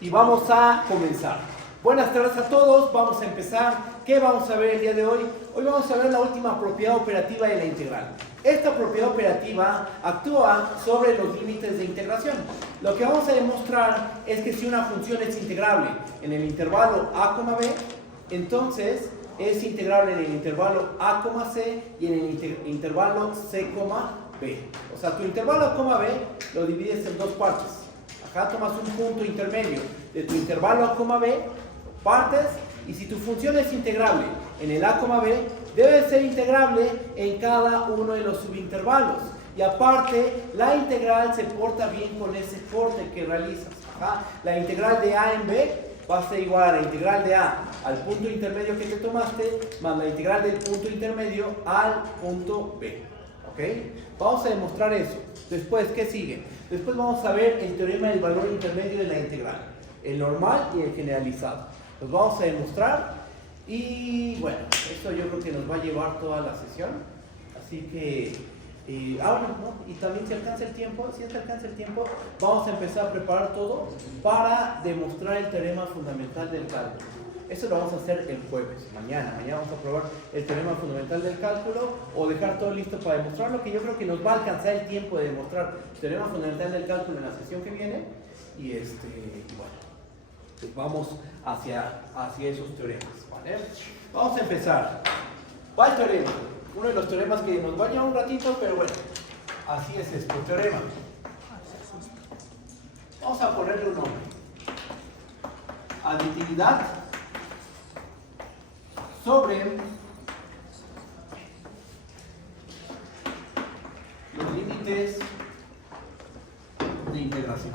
y vamos a comenzar. Buenas tardes a todos, vamos a empezar. ¿Qué vamos a ver el día de hoy? Hoy vamos a ver la última propiedad operativa de la integral. Esta propiedad operativa actúa sobre los límites de integración. Lo que vamos a demostrar es que si una función es integrable en el intervalo a, b, entonces es integrable en el intervalo a, c y en el intervalo c, b. O sea, tu intervalo a, b lo divides en dos partes. Acá tomas un punto intermedio de tu intervalo a, b, partes, y si tu función es integrable en el a, b, debe ser integrable en cada uno de los subintervalos. Y aparte, la integral se porta bien con ese corte que realizas. La integral de a en b va a ser igual a la integral de a al punto intermedio que te tomaste, más la integral del punto intermedio al punto b. ¿Ok? Vamos a demostrar eso. Después, ¿qué sigue? Después vamos a ver el teorema del valor intermedio de la integral. El normal y el generalizado. Los vamos a demostrar. Y bueno, esto yo creo que nos va a llevar toda la sesión. Así que, y también si alcanza el tiempo, vamos a empezar a preparar todo para demostrar el teorema fundamental del cálculo. Eso lo vamos a hacer el jueves, mañana vamos a probar el teorema fundamental del cálculo o dejar todo listo para demostrarlo, que yo creo que nos va a alcanzar el tiempo de demostrar el teorema fundamental del cálculo en la sesión que viene. Y bueno, pues vamos hacia esos teoremas, ¿vale? Vamos a empezar. ¿Cuál teorema? Uno de los teoremas que nos va a llevar un ratito, pero bueno, así es este teorema. Vamos a ponerle un nombre. Aditividad sobre los límites de integración.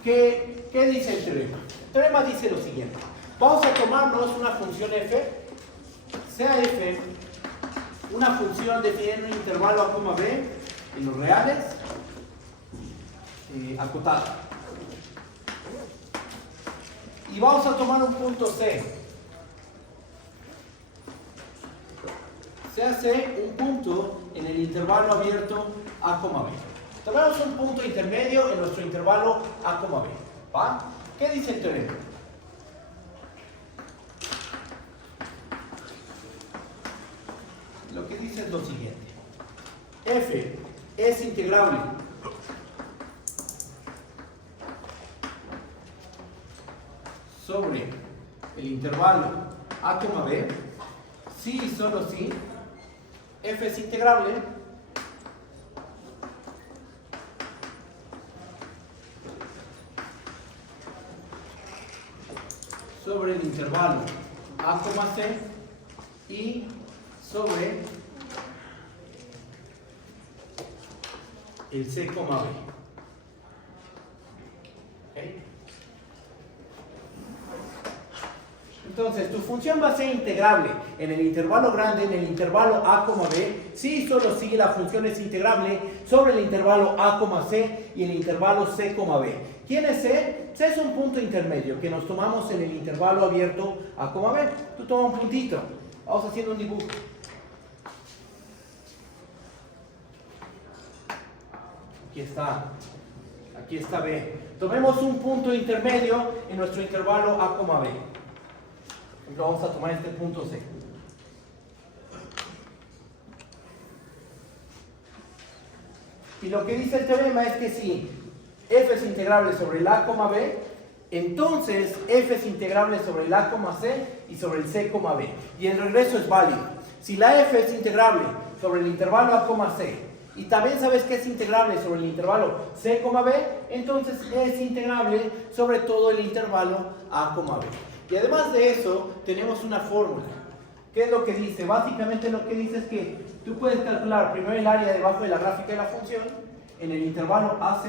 ¿Okay? ¿Qué dice el teorema? El teorema dice lo siguiente. Vamos a tomarnos una función f, sea f una función definida en un intervalo a, b, en los reales, acotada. Y vamos a tomar un punto c. Sea c un punto en el intervalo abierto a, b. Tomamos un punto intermedio en nuestro intervalo a, b. ¿Va? ¿Qué dice el teorema? Lo que dice es lo siguiente. F es integrable sobre el intervalo a, b, si y solo si f es integrable sobre el intervalo a, c y sobre el c, b. ¿Okay? Entonces, tu función va a ser integrable en el intervalo grande, en el intervalo a, b, si y solo si la función es integrable sobre el intervalo a, c y el intervalo c, b. ¿Quién es c? C es un punto intermedio que nos tomamos en el intervalo abierto a, b. Tú toma un puntito. Vamos haciendo un dibujo. Aquí está B. Tomemos un punto intermedio en nuestro intervalo a, b. Vamos a tomar este punto C. Y lo que dice el teorema es que si f es integrable sobre el a, b, entonces f es integrable sobre el a, c y sobre el c, b. Y el regreso es válido. Si la f es integrable sobre el intervalo a, c, y también sabes que es integrable sobre el intervalo c, b, entonces es integrable sobre todo el intervalo a, b. Y además de eso, tenemos una fórmula. ¿Qué es lo que dice? Básicamente lo que dice es que tú puedes calcular primero el área debajo de la gráfica de la función en el intervalo AC.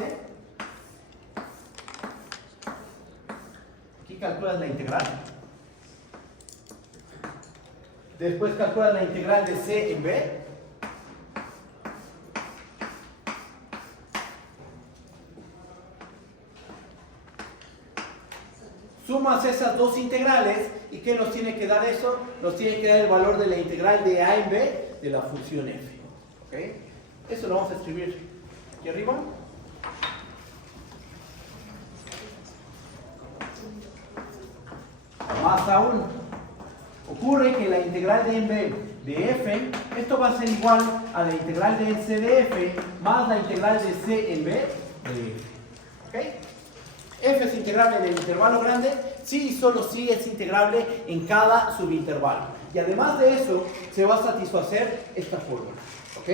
Aquí calculas la integral. Después calculas la integral de C en B. Sumas esas dos integrales y ¿qué nos tiene que dar eso? Nos tiene que dar el valor de la integral de a en b de la función f. ¿Okay? Eso lo vamos a escribir Aquí arriba. Más aún, ocurre que la integral de en b de f, esto va a ser igual a la integral de c de f más la integral de c en b de f. ¿Ok? F es integrable en el intervalo grande, sí y solo sí es integrable en cada subintervalo. Y además de eso, se va a satisfacer esta fórmula. ¿Ok?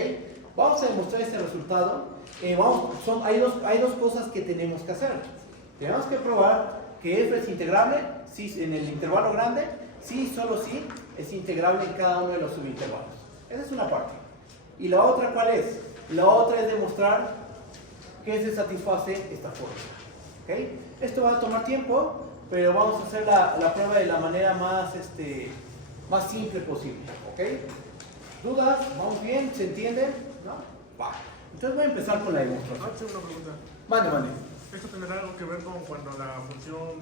Vamos a demostrar este resultado. Hay dos cosas que tenemos que hacer. Tenemos que probar que f es integrable sí, en el intervalo grande, sí y solo sí es integrable en cada uno de los subintervalos. Esa es una parte. ¿Y la otra cuál es? La otra es demostrar que se satisface esta fórmula. ¿Okay? Esto va a tomar tiempo, pero vamos a hacer la prueba de la manera más simple posible. ¿Okay? ¿Dudas? ¿Vamos bien? ¿Se entiende? ¿No? Va. Entonces voy a empezar con la demostración. Tengo una pregunta. Mande. ¿Esto tendrá algo que ver con cuando la función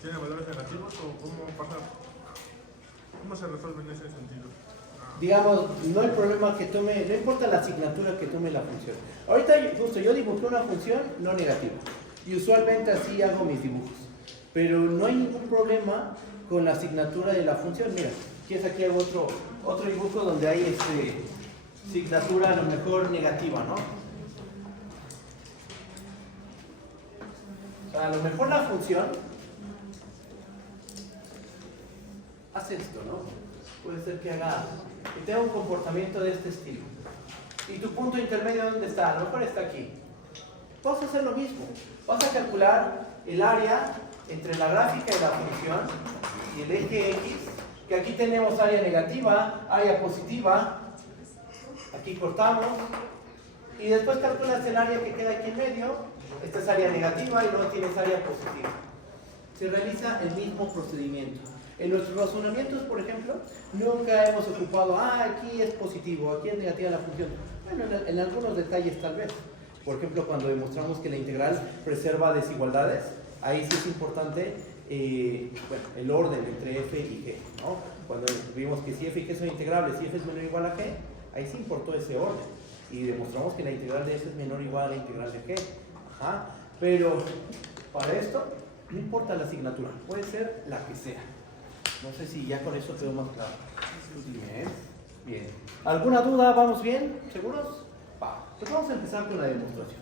tiene valores negativos o cómo pasa? ¿Cómo se resuelve en ese sentido? Digamos, no hay problema que tome, no importa la asignatura que tome la función. Ahorita justo yo dibujé una función no negativa y usualmente así hago mis dibujos, pero no hay ningún problema con la asignatura de la función. Mira, aquí hago otro dibujo donde hay asignatura a lo mejor negativa, ¿no? O sea, a lo mejor la función hace esto, ¿no? Puede ser que tenga un comportamiento de este estilo. ¿Y tu punto intermedio dónde está? A lo mejor está aquí. Vas a hacer lo mismo. Vas a calcular el área entre la gráfica y la función y el eje X, que aquí tenemos área negativa, área positiva. Aquí cortamos. Y después calculas el área que queda aquí en medio. Esta es área negativa y luego tienes área positiva. Se realiza el mismo procedimiento. En nuestros razonamientos, por ejemplo, nunca hemos ocupado, aquí es positivo, aquí es negativa la función. Bueno, en algunos detalles tal vez. Por ejemplo, cuando demostramos que la integral preserva desigualdades, ahí sí es importante el orden entre f y g, ¿no? Cuando vimos que si f y g son integrables, si f es menor o igual a g, ahí sí importó ese orden. Y demostramos que la integral de f es menor o igual a la integral de g. Ajá. Pero para esto, no importa la asignatura, puede ser la que sea. No sé si ya con eso quedó más claro. Bien. ¿Alguna duda? ¿Vamos bien? ¿Seguros? Va. Pues vamos a empezar con la demostración.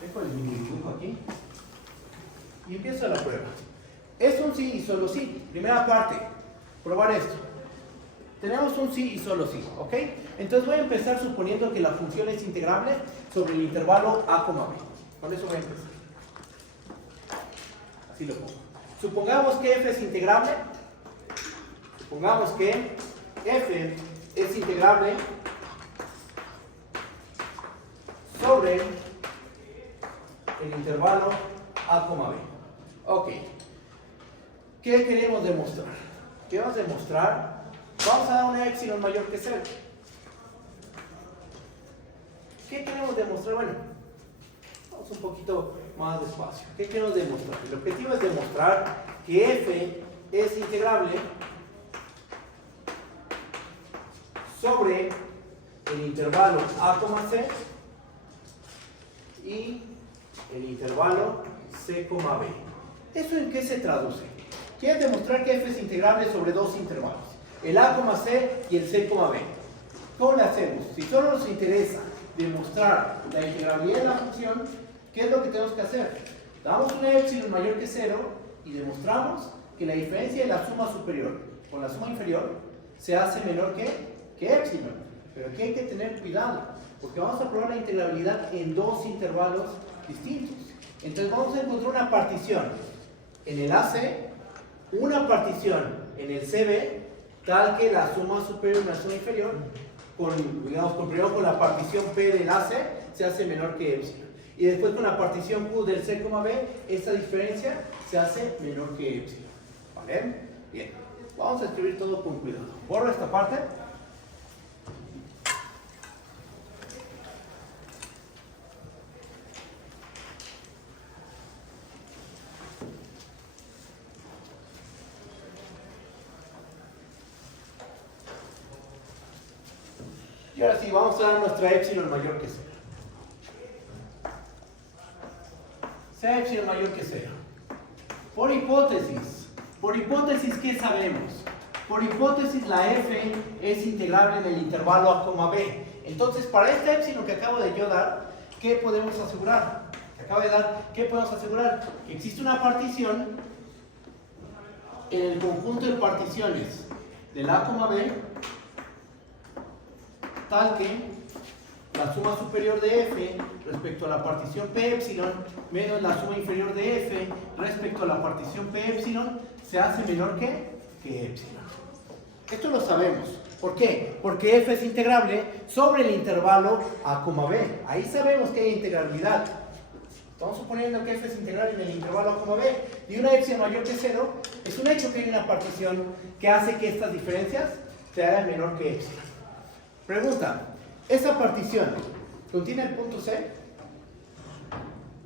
Dejo el mini dibujo aquí. Y empiezo la prueba. Es un sí y solo sí. Primera parte. Probar esto. Tenemos un sí y solo sí. ¿Ok? Entonces voy a empezar suponiendo que la función es integrable sobre el intervalo a, b. Con eso voy a empezar. Así lo pongo. Supongamos que f es integrable. Supongamos que f es integrable sobre el intervalo a, b. Ok. ¿Qué queremos demostrar? Queremos demostrar, vamos a dar una epsilon mayor que 0. ¿Qué queremos demostrar? Bueno, vamos un poquito más despacio. ¿Qué queremos demostrar? El objetivo es demostrar que f es integrable sobre el intervalo a, c y el intervalo c, b. ¿Eso en qué se traduce? Quiere demostrar que f es integrable sobre dos intervalos, el a, c y el c, b. ¿Cómo lo hacemos? Si solo nos interesa demostrar la integrabilidad de la función, ¿qué es lo que tenemos que hacer? Damos una epsilon mayor que 0 y demostramos que la diferencia de la suma superior con la suma inferior se hace menor que epsilon. Pero aquí hay que tener cuidado, porque vamos a probar la integrabilidad en dos intervalos distintos. Entonces vamos a encontrar una partición en el AC, una partición en el CB, tal que la suma superior y la suma inferior, primero con la partición P del AC, se hace menor que epsilon. Y después con la partición Q del C, B, esta diferencia se hace menor que epsilon. ¿Vale? Bien. Vamos a escribir todo con cuidado. Borro esta parte. Y ahora sí, vamos a dar nuestra epsilon mayor que 0. Sea epsilon mayor que 0. Por hipótesis, ¿qué sabemos? Por hipótesis, la f es integrable en el intervalo a, b. Entonces, para esta epsilon que acabo de yo dar, ¿qué podemos asegurar? ¿Qué podemos asegurar? Que existe una partición en el conjunto de particiones del a, b, tal que la suma superior de f respecto a la partición p epsilon menos la suma inferior de f respecto a la partición p epsilon se hace menor que epsilon. Esto lo sabemos. ¿Por qué? Porque f es integrable sobre el intervalo a, b. Ahí sabemos que hay integrabilidad. Estamos suponiendo que f es integrable en el intervalo a, b. Y una epsilon mayor que 0 es un hecho que hay una partición que hace que estas diferencias se hagan menor que epsilon. Pregunta. ¿Esa partición contiene el punto C?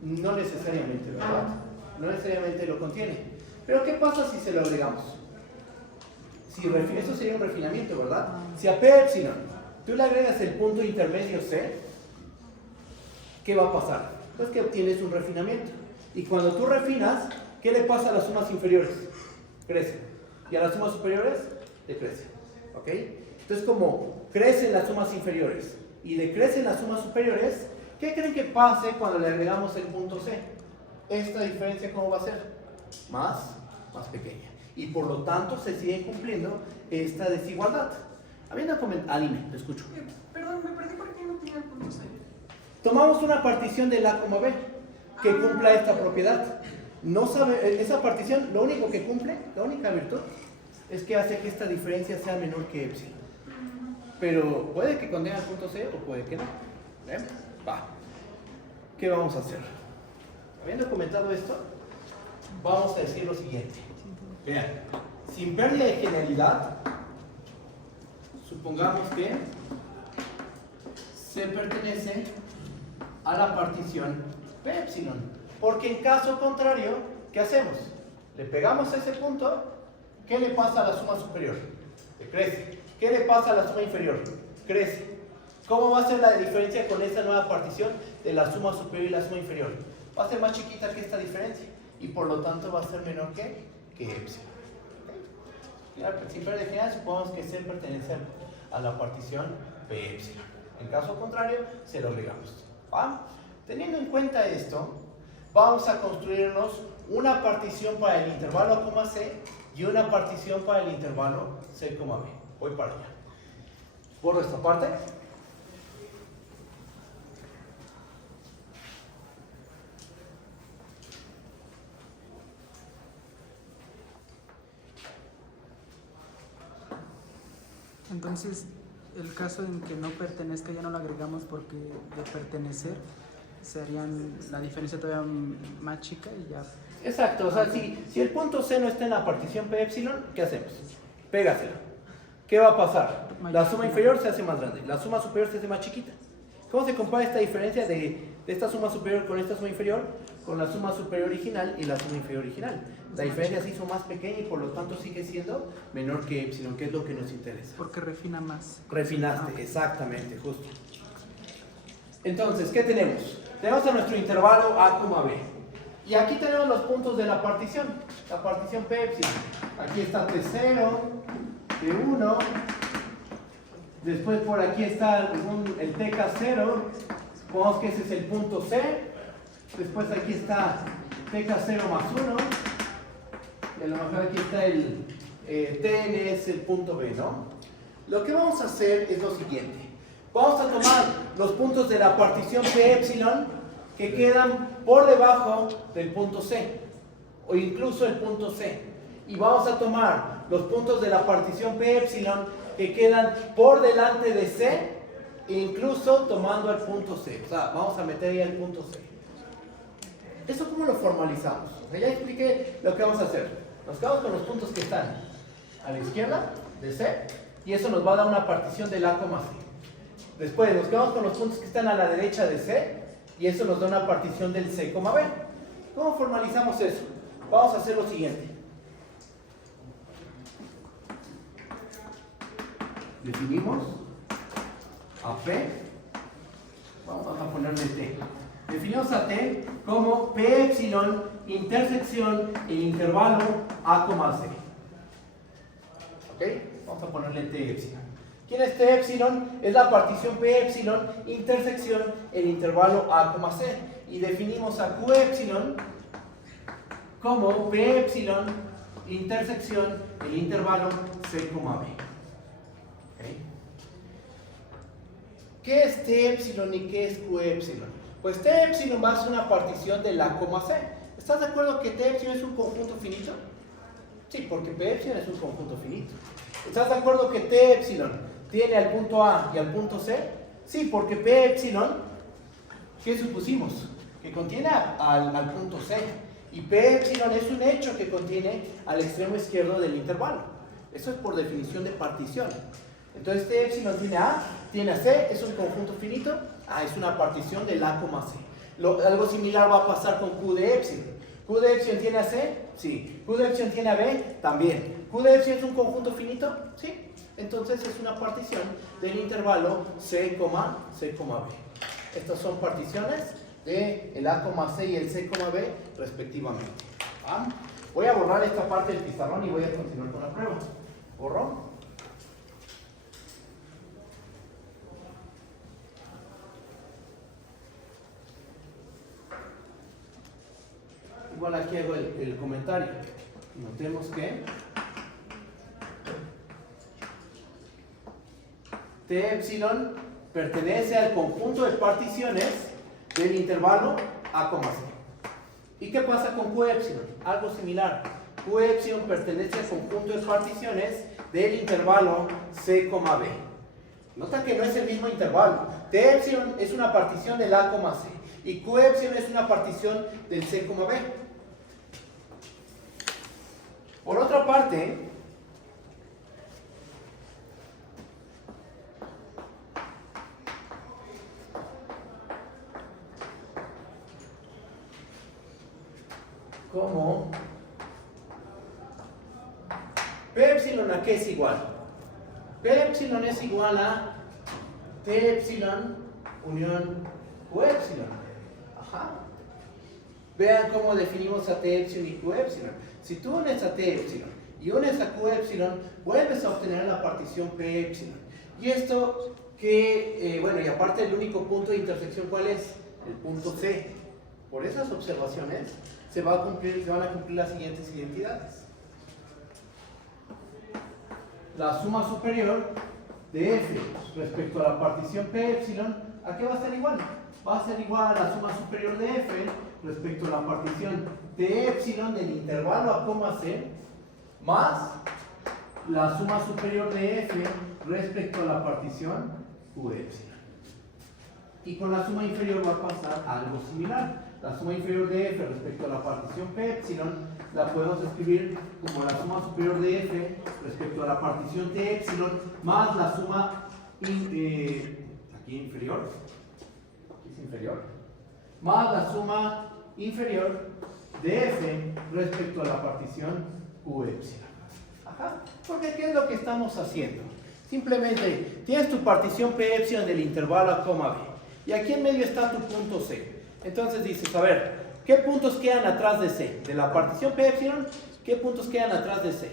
No necesariamente, ¿verdad? No necesariamente lo contiene. Pero ¿qué pasa si se lo agregamos? Eso sería un refinamiento, ¿verdad? Si a P epsilon tú le agregas el punto intermedio C, ¿qué va a pasar? Pues que obtienes un refinamiento. Y cuando tú refinas, ¿qué le pasa a las sumas inferiores? Crecen. Y a las sumas superiores, decrecen. ¿Ok? Entonces, como crecen las sumas inferiores y decrecen las sumas superiores, ¿qué creen que pase cuando le agregamos el punto C? Esta diferencia, ¿cómo va a ser? Más pequeña. Y por lo tanto, se sigue cumpliendo esta desigualdad. Habiendo comentado, Aline, te escucho. Perdón, me perdí por qué no tiene el punto C. Tomamos una partición del a, b que cumpla esta propiedad. No sabe, esa partición, lo único que cumple, la única virtud, es que hace que esta diferencia sea menor que epsilon. Pero puede que contenga el punto C o puede que no. ¿Ven? Va. ¿Qué vamos a hacer? Habiendo comentado esto, vamos a decir lo siguiente. Vean, sin pérdida de genialidad, supongamos que se pertenece a la partición P epsilon. Porque en caso contrario, ¿qué hacemos? Le pegamos ese punto, ¿qué le pasa a la suma superior? Decrece. ¿Qué le pasa a la suma inferior? Crece. ¿Cómo va a ser la diferencia con esta nueva partición de la suma superior y la suma inferior? Va a ser más chiquita que esta diferencia y por lo tanto va a ser menor que epsilon. ¿Okay? Sin pérdida de genialidad, supongamos que C pertenece a la partición P epsilon. En caso contrario, se lo agregamos. ¿Va? Teniendo en cuenta esto, vamos a construirnos una partición para el intervalo a, C y una partición para el intervalo C, B. Voy para allá. Borro esta parte. Entonces, el caso en que no pertenezca ya no lo agregamos porque de pertenecer serían la diferencia todavía más chica y ya. Exacto, o sea, si el punto C no está en la partición P epsilon, ¿qué hacemos? Pégaselo. ¿Qué va a pasar? La suma inferior se hace más grande, la suma superior se hace más chiquita. ¿Cómo se compara esta diferencia de esta suma superior con esta suma inferior? Con la suma superior original y la suma inferior original. La diferencia se hizo más pequeña y por lo tanto sigue siendo menor que epsilon, que es lo que nos interesa. Porque refina más. Refinaste, exactamente, justo. Entonces, ¿qué tenemos? Tenemos a nuestro intervalo a, b. Y aquí tenemos los puntos de la partición P epsilon. Aquí está T0, T1, después por aquí está el TK0, supongamos que ese es el punto C, después aquí está TK0 más 1, y a lo mejor aquí está el TN es el punto B, ¿no? Lo que vamos a hacer es lo siguiente. Vamos a tomar los puntos de la partición P epsilon que quedan por debajo del punto C, o incluso el punto C. Y vamos a tomar los puntos de la partición P epsilon que quedan por delante de C, e incluso tomando el punto C. O sea, vamos a meter ahí el punto C. ¿Eso cómo lo formalizamos? O sea, ya expliqué lo que vamos a hacer. Nos quedamos con los puntos que están a la izquierda de C, y eso nos va a dar una partición del A, C. Después nos quedamos con los puntos que están a la derecha de C, y eso nos da una partición del C, B. ¿Cómo formalizamos eso? Vamos a hacer lo siguiente. Definimos a P, vamos a ponerle T. Definimos a T como P epsilon intersección el intervalo A, C. ¿Ok? Vamos a ponerle T epsilon. ¿Quién es T epsilon? Es la partición P epsilon intersección el intervalo A, C. Y definimos a Q epsilon como P epsilon intersección el intervalo C, B. ¿Okay? ¿Qué es T epsilon y qué es Q epsilon? Pues T epsilon va a ser una partición del A, C. ¿Estás de acuerdo que T epsilon es un conjunto finito? Sí, porque P epsilon es un conjunto finito. ¿Estás de acuerdo que T epsilon tiene al punto A y al punto C? Sí, porque P epsilon, ¿qué supusimos? Que contiene al punto C. Y P epsilon es un hecho que contiene al extremo izquierdo del intervalo. Eso es por definición de partición. Entonces T epsilon tiene A, tiene a C, es un conjunto finito. Es una partición del A, C. Algo similar va a pasar con Q de epsilon. ¿Q de epsilon tiene a C? Sí. ¿Q de epsilon tiene a B? También. ¿Q de epsilon es un conjunto finito? Sí. Entonces es una partición del intervalo C, B. Estas son particiones del A, C y el C, B respectivamente. ¿Ah? Voy a borrar esta parte del pizarrón y voy a continuar con la prueba. Borro. Igual aquí hago el comentario. Notemos que T epsilon pertenece al conjunto de particiones del intervalo A, C. ¿Y qué pasa con Q epsilon? Algo similar. Q epsilon pertenece al conjunto de particiones del intervalo C, B. Nota que no es el mismo intervalo. T epsilon es una partición del A, C. Y Q epsilon es una partición del C, B. Por otra parte, como P epsilon a qué es igual? P epsilon es igual a T epsilon unión Q epsilon. Ajá. Vean cómo definimos a T epsilon y Q epsilon. Si tú unes a T epsilon y unes a Q epsilon, vuelves a obtener la partición P epsilon. Y esto que, bueno, y aparte el único punto de intersección, ¿cuál es? El punto C. Por esas observaciones se van a cumplir las siguientes identidades. La suma superior de F respecto a la partición P epsilon, ¿a qué va a ser igual? Va a ser igual a la suma superior de F respecto a la partición T epsilon del intervalo A, C, más la suma superior de F respecto a la partición Q epsilon. Y con la suma inferior va a pasar algo similar. La suma inferior de F respecto a la partición P epsilon la podemos escribir como la suma superior de F respecto a la partición T epsilon más la suma aquí inferior, más la suma inferior de F respecto a la partición Q epsilon. Ajá. Porque ¿qué es lo que estamos haciendo? Simplemente tienes tu partición P epsilon del intervalo A, B. Y aquí en medio está tu punto C. Entonces dices, a ver, ¿qué puntos quedan atrás de C? De la partición P epsilon, ¿qué puntos quedan atrás de C?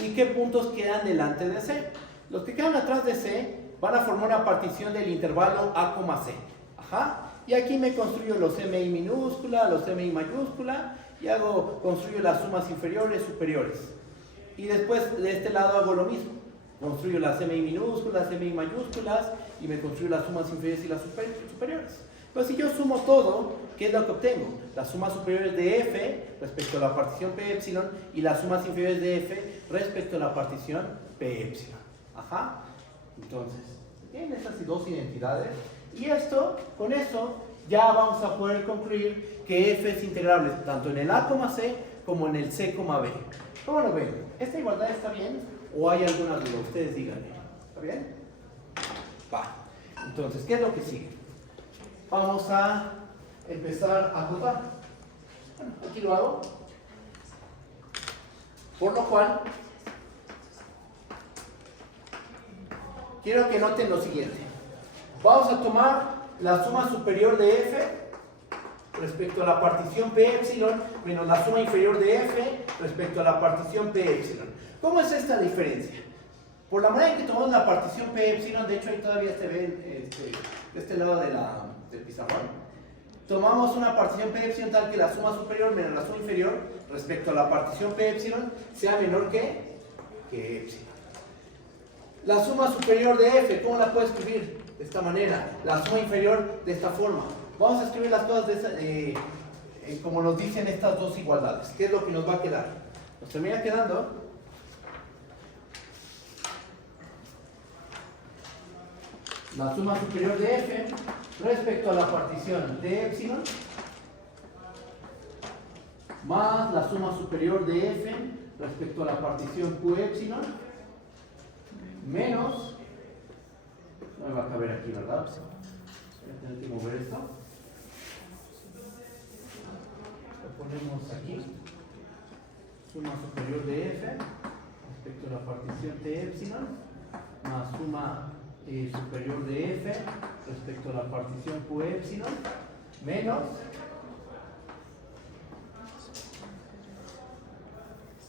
¿Y qué puntos quedan delante de C? Los que quedan atrás de C van a formar una partición del intervalo A, C. Ajá. Y aquí me construyo los MI minúscula, los MI mayúscula y construyo las sumas inferiores, superiores. Y después de este lado hago lo mismo. Construyo las MI minúsculas, MI mayúsculas y me construyo las sumas inferiores y las superiores. Pero si yo sumo todo, ¿qué es lo que obtengo? Las sumas superiores de F respecto a la partición P epsilon y las sumas inferiores de F respecto a la partición P epsilon. Ajá. Entonces, tienen esas dos identidades. Y con eso, ya vamos a poder concluir que F es integrable tanto en el A, C como en el C, B. ¿Cómo lo ven? ¿Esta igualdad está bien? ¿O hay alguna duda? Ustedes díganme. ¿Está bien? Va. Entonces, ¿qué es lo que sigue? Vamos a empezar a acotar. Bueno, aquí lo hago. Por lo cual, quiero que noten lo siguiente. Vamos a tomar la suma superior de f respecto a la partición P epsilon menos la suma inferior de f respecto a la partición P epsilon. ¿Cómo es esta diferencia? Por la manera en que tomamos la partición P epsilon, de hecho ahí todavía se ve de este lado del pizarrón. Tomamos una partición P epsilon tal que la suma superior menos la suma inferior respecto a la partición P epsilon sea menor que epsilon. La suma superior de f, ¿cómo la puedo escribir? De esta manera. La suma inferior de esta forma. Vamos a escribir las cosas como nos dicen estas dos igualdades. ¿Qué es lo que nos va a quedar? Nos termina quedando la suma superior de f respecto a la partición de epsilon más la suma superior de f respecto a la partición q epsilon menos, no me va a caber aquí, ¿verdad? Voy a tener que mover esto. Lo ponemos aquí, suma superior de f respecto a la partición t epsilon más suma superior de f respecto a la partición q epsilon menos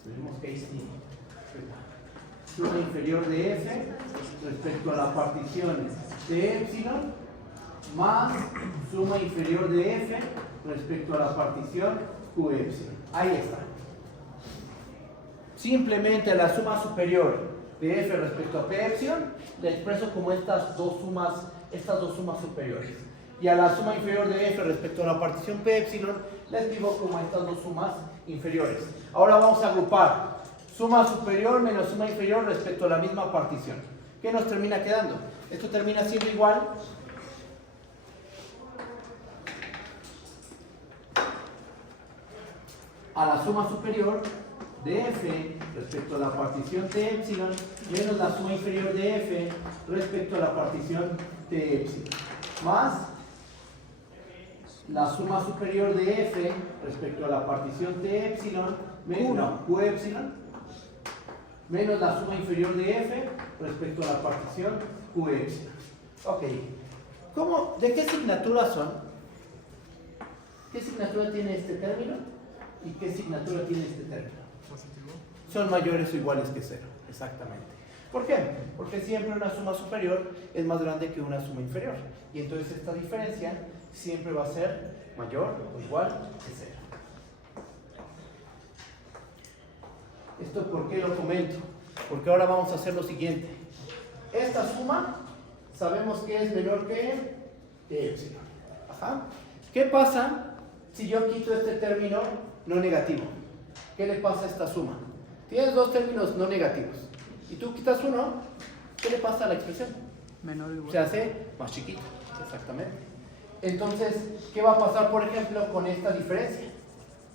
tenemos que ahí sí, suma inferior de f respecto a la partición t epsilon más suma inferior de f respecto a la partición q epsilon. Ahí está. Simplemente la suma superior de f respecto a p epsilon la expreso como estas dos sumas superiores. Y a la suma inferior de f respecto a la partición p epsilon la escribo como estas dos sumas inferiores. Ahora vamos a agrupar suma superior menos suma inferior respecto a la misma partición. ¿Qué nos termina quedando? Esto termina siendo igual a la suma superior de f respecto a la partición t epsilon menos la suma inferior de f respecto a la partición t epsilon más la suma superior de f respecto a la partición t epsilon menos q epsilon menos la suma inferior de f respecto a la partición q epsilon. Ok, ¿de qué asignatura son? ¿Qué asignatura tiene este término? ¿Y qué asignatura tiene este término? Positivo. Son mayores o iguales que cero, exactamente. ¿Por qué? Porque siempre una suma superior es más grande que una suma inferior. Y entonces esta diferencia siempre va a ser mayor o igual que cero. ¿Esto por qué lo comento? Porque ahora vamos a hacer lo siguiente. Esta suma sabemos que es menor que epsilon. Ajá. ¿Qué pasa si yo quito este término no negativo? ¿Qué le pasa a esta suma? Tienes dos términos no negativos y tú quitas uno, ¿qué le pasa a la expresión? Menor o igual. Se hace más chiquita, exactamente. Entonces, ¿qué va a pasar, por ejemplo, con esta diferencia?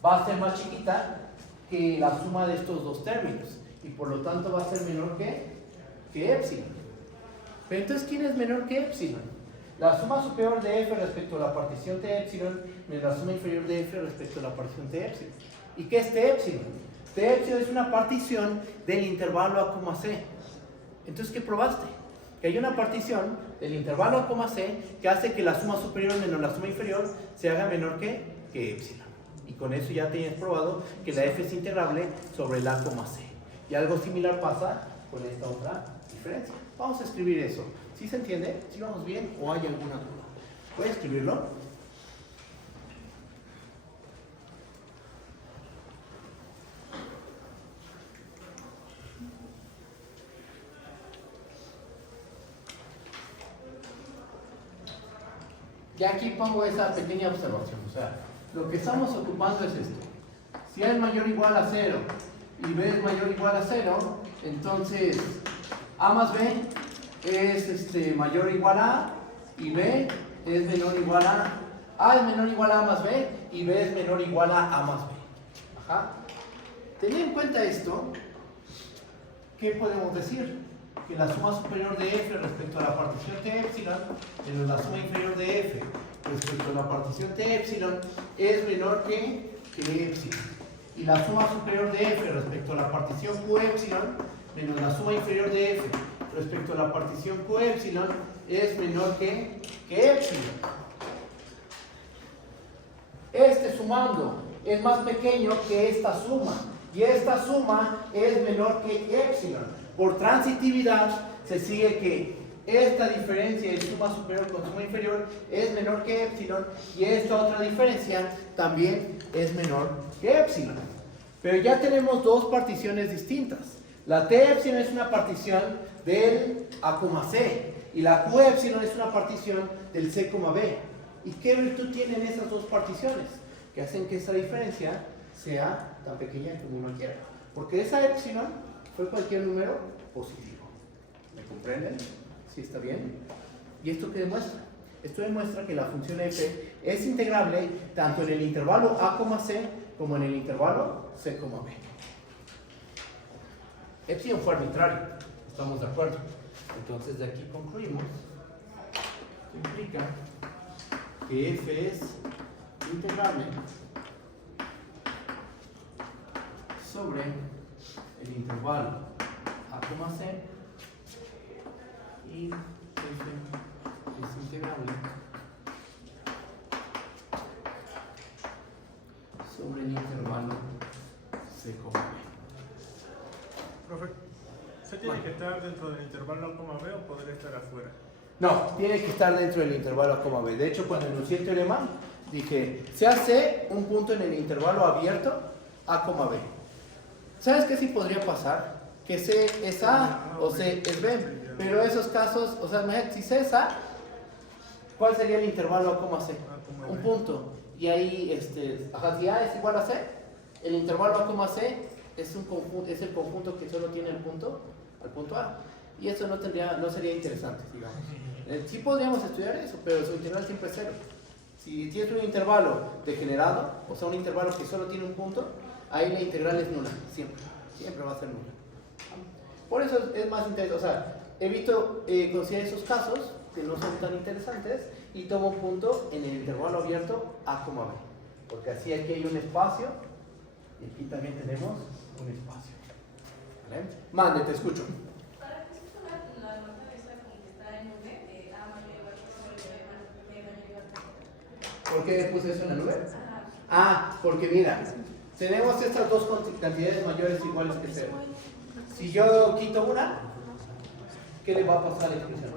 Va a ser más chiquita que la suma de estos dos términos y por lo tanto va a ser menor que epsilon. Pero entonces, ¿quién es menor que epsilon? La suma superior de f respecto a la partición t epsilon menos la suma inferior de f respecto a la partición t epsilon. ¿Y qué es t epsilon? T epsilon es una partición del intervalo a, c. Entonces, ¿qué probaste? Que hay una partición del intervalo a, c que hace que la suma superior menos la suma inferior se haga menor que epsilon. Y con eso ya tienes probado que la f es integrable sobre el a, c. Y algo similar pasa con esta otra diferencia. Vamos a escribir eso. ¿Sí se entiende? ¿Sí vamos bien o hay alguna duda? Voy a escribirlo. Ya aquí pongo esa pequeña observación. O sea, lo que estamos ocupando es esto. Si A es mayor o igual a 0 y B es mayor o igual a 0, entonces A más B es mayor o igual a y B es menor o igual a es menor o igual a más B y B es menor o igual a más B. Ajá. Teniendo en cuenta esto, ¿qué podemos decir? Que la suma superior de f respecto a la partición t epsilon menos la suma inferior de f respecto a la partición t epsilon es menor que epsilon. Y la suma superior de f respecto a la partición q epsilon menos la suma inferior de f respecto a la partición Q epsilon es menor que epsilon. Este sumando es más pequeño que esta suma y esta suma es menor que epsilon. Por transitividad se sigue que esta diferencia de suma superior con suma inferior es menor que epsilon y esta otra diferencia también es menor que epsilon. Pero ya tenemos dos particiones distintas. La T epsilon es una partición del A, C y la Q epsilon es una partición del C, B. ¿Y qué virtud tienen esas dos particiones? Que hacen que esa diferencia sea tan pequeña como uno quiera. Porque esa epsilon fue cualquier número positivo. ¿Me comprenden? ¿Sí está bien? ¿Y esto qué demuestra? Esto demuestra que la función f es integrable tanto en el intervalo A, C como en el intervalo C, B. Epsilon fue arbitrario, estamos de acuerdo. Entonces de aquí concluimos. Esto implica que f es integrable sobre el intervalo A, C y f es integrable sobre el intervalo C, B. Profe, ¿se tiene que estar dentro del intervalo A, B o podría estar afuera? No, tiene que estar dentro del intervalo A, B. De hecho, cuando enuncié el teorema, dije, se hace un punto en el intervalo abierto A, B. ¿Sabes qué sí podría pasar? Que C es A o C es B. Pero esos casos, o sea, imagínate, si C es A, ¿cuál sería el intervalo A, C? Un punto. Y ahí, si A es igual a C, el intervalo A, C es el conjunto que solo tiene el punto A. Y eso no sería interesante, digamos. Sí podríamos estudiar eso, pero su integral siempre es cero. Si tienes un intervalo degenerado, o sea, un intervalo que solo tiene un punto, ahí la integral es nula, siempre va a ser nula. Por eso es más interesante, o sea, evito considerar esos casos que no son tan interesantes y tomo un punto en el intervalo abierto A, B. Porque así aquí hay un espacio y aquí también tenemos un espacio. ¿Vale? Mande, te escucho. ¿Para qué se usa la nota esa como que está en nube? A mayor igual que ¿Por qué puse eso en la nube? Ah, porque mira, tenemos estas dos cantidades mayores iguales que 0. Si yo quito una, ¿qué le va a pasar a la expresión?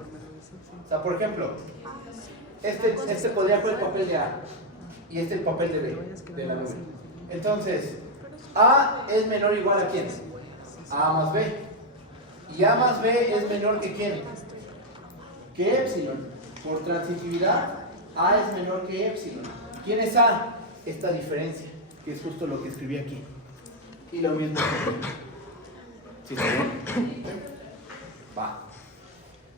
O sea, por ejemplo, este podría ser el papel de A y el papel de B, de la nube. Entonces, A es menor o igual a quién? A más B. Y A más B es menor que quién? Que epsilon. Por transitividad, A es menor que epsilon. ¿Quién es A? Esta diferencia, que es justo lo que escribí aquí. Y lo mismo. ¿Sí está bien? Va.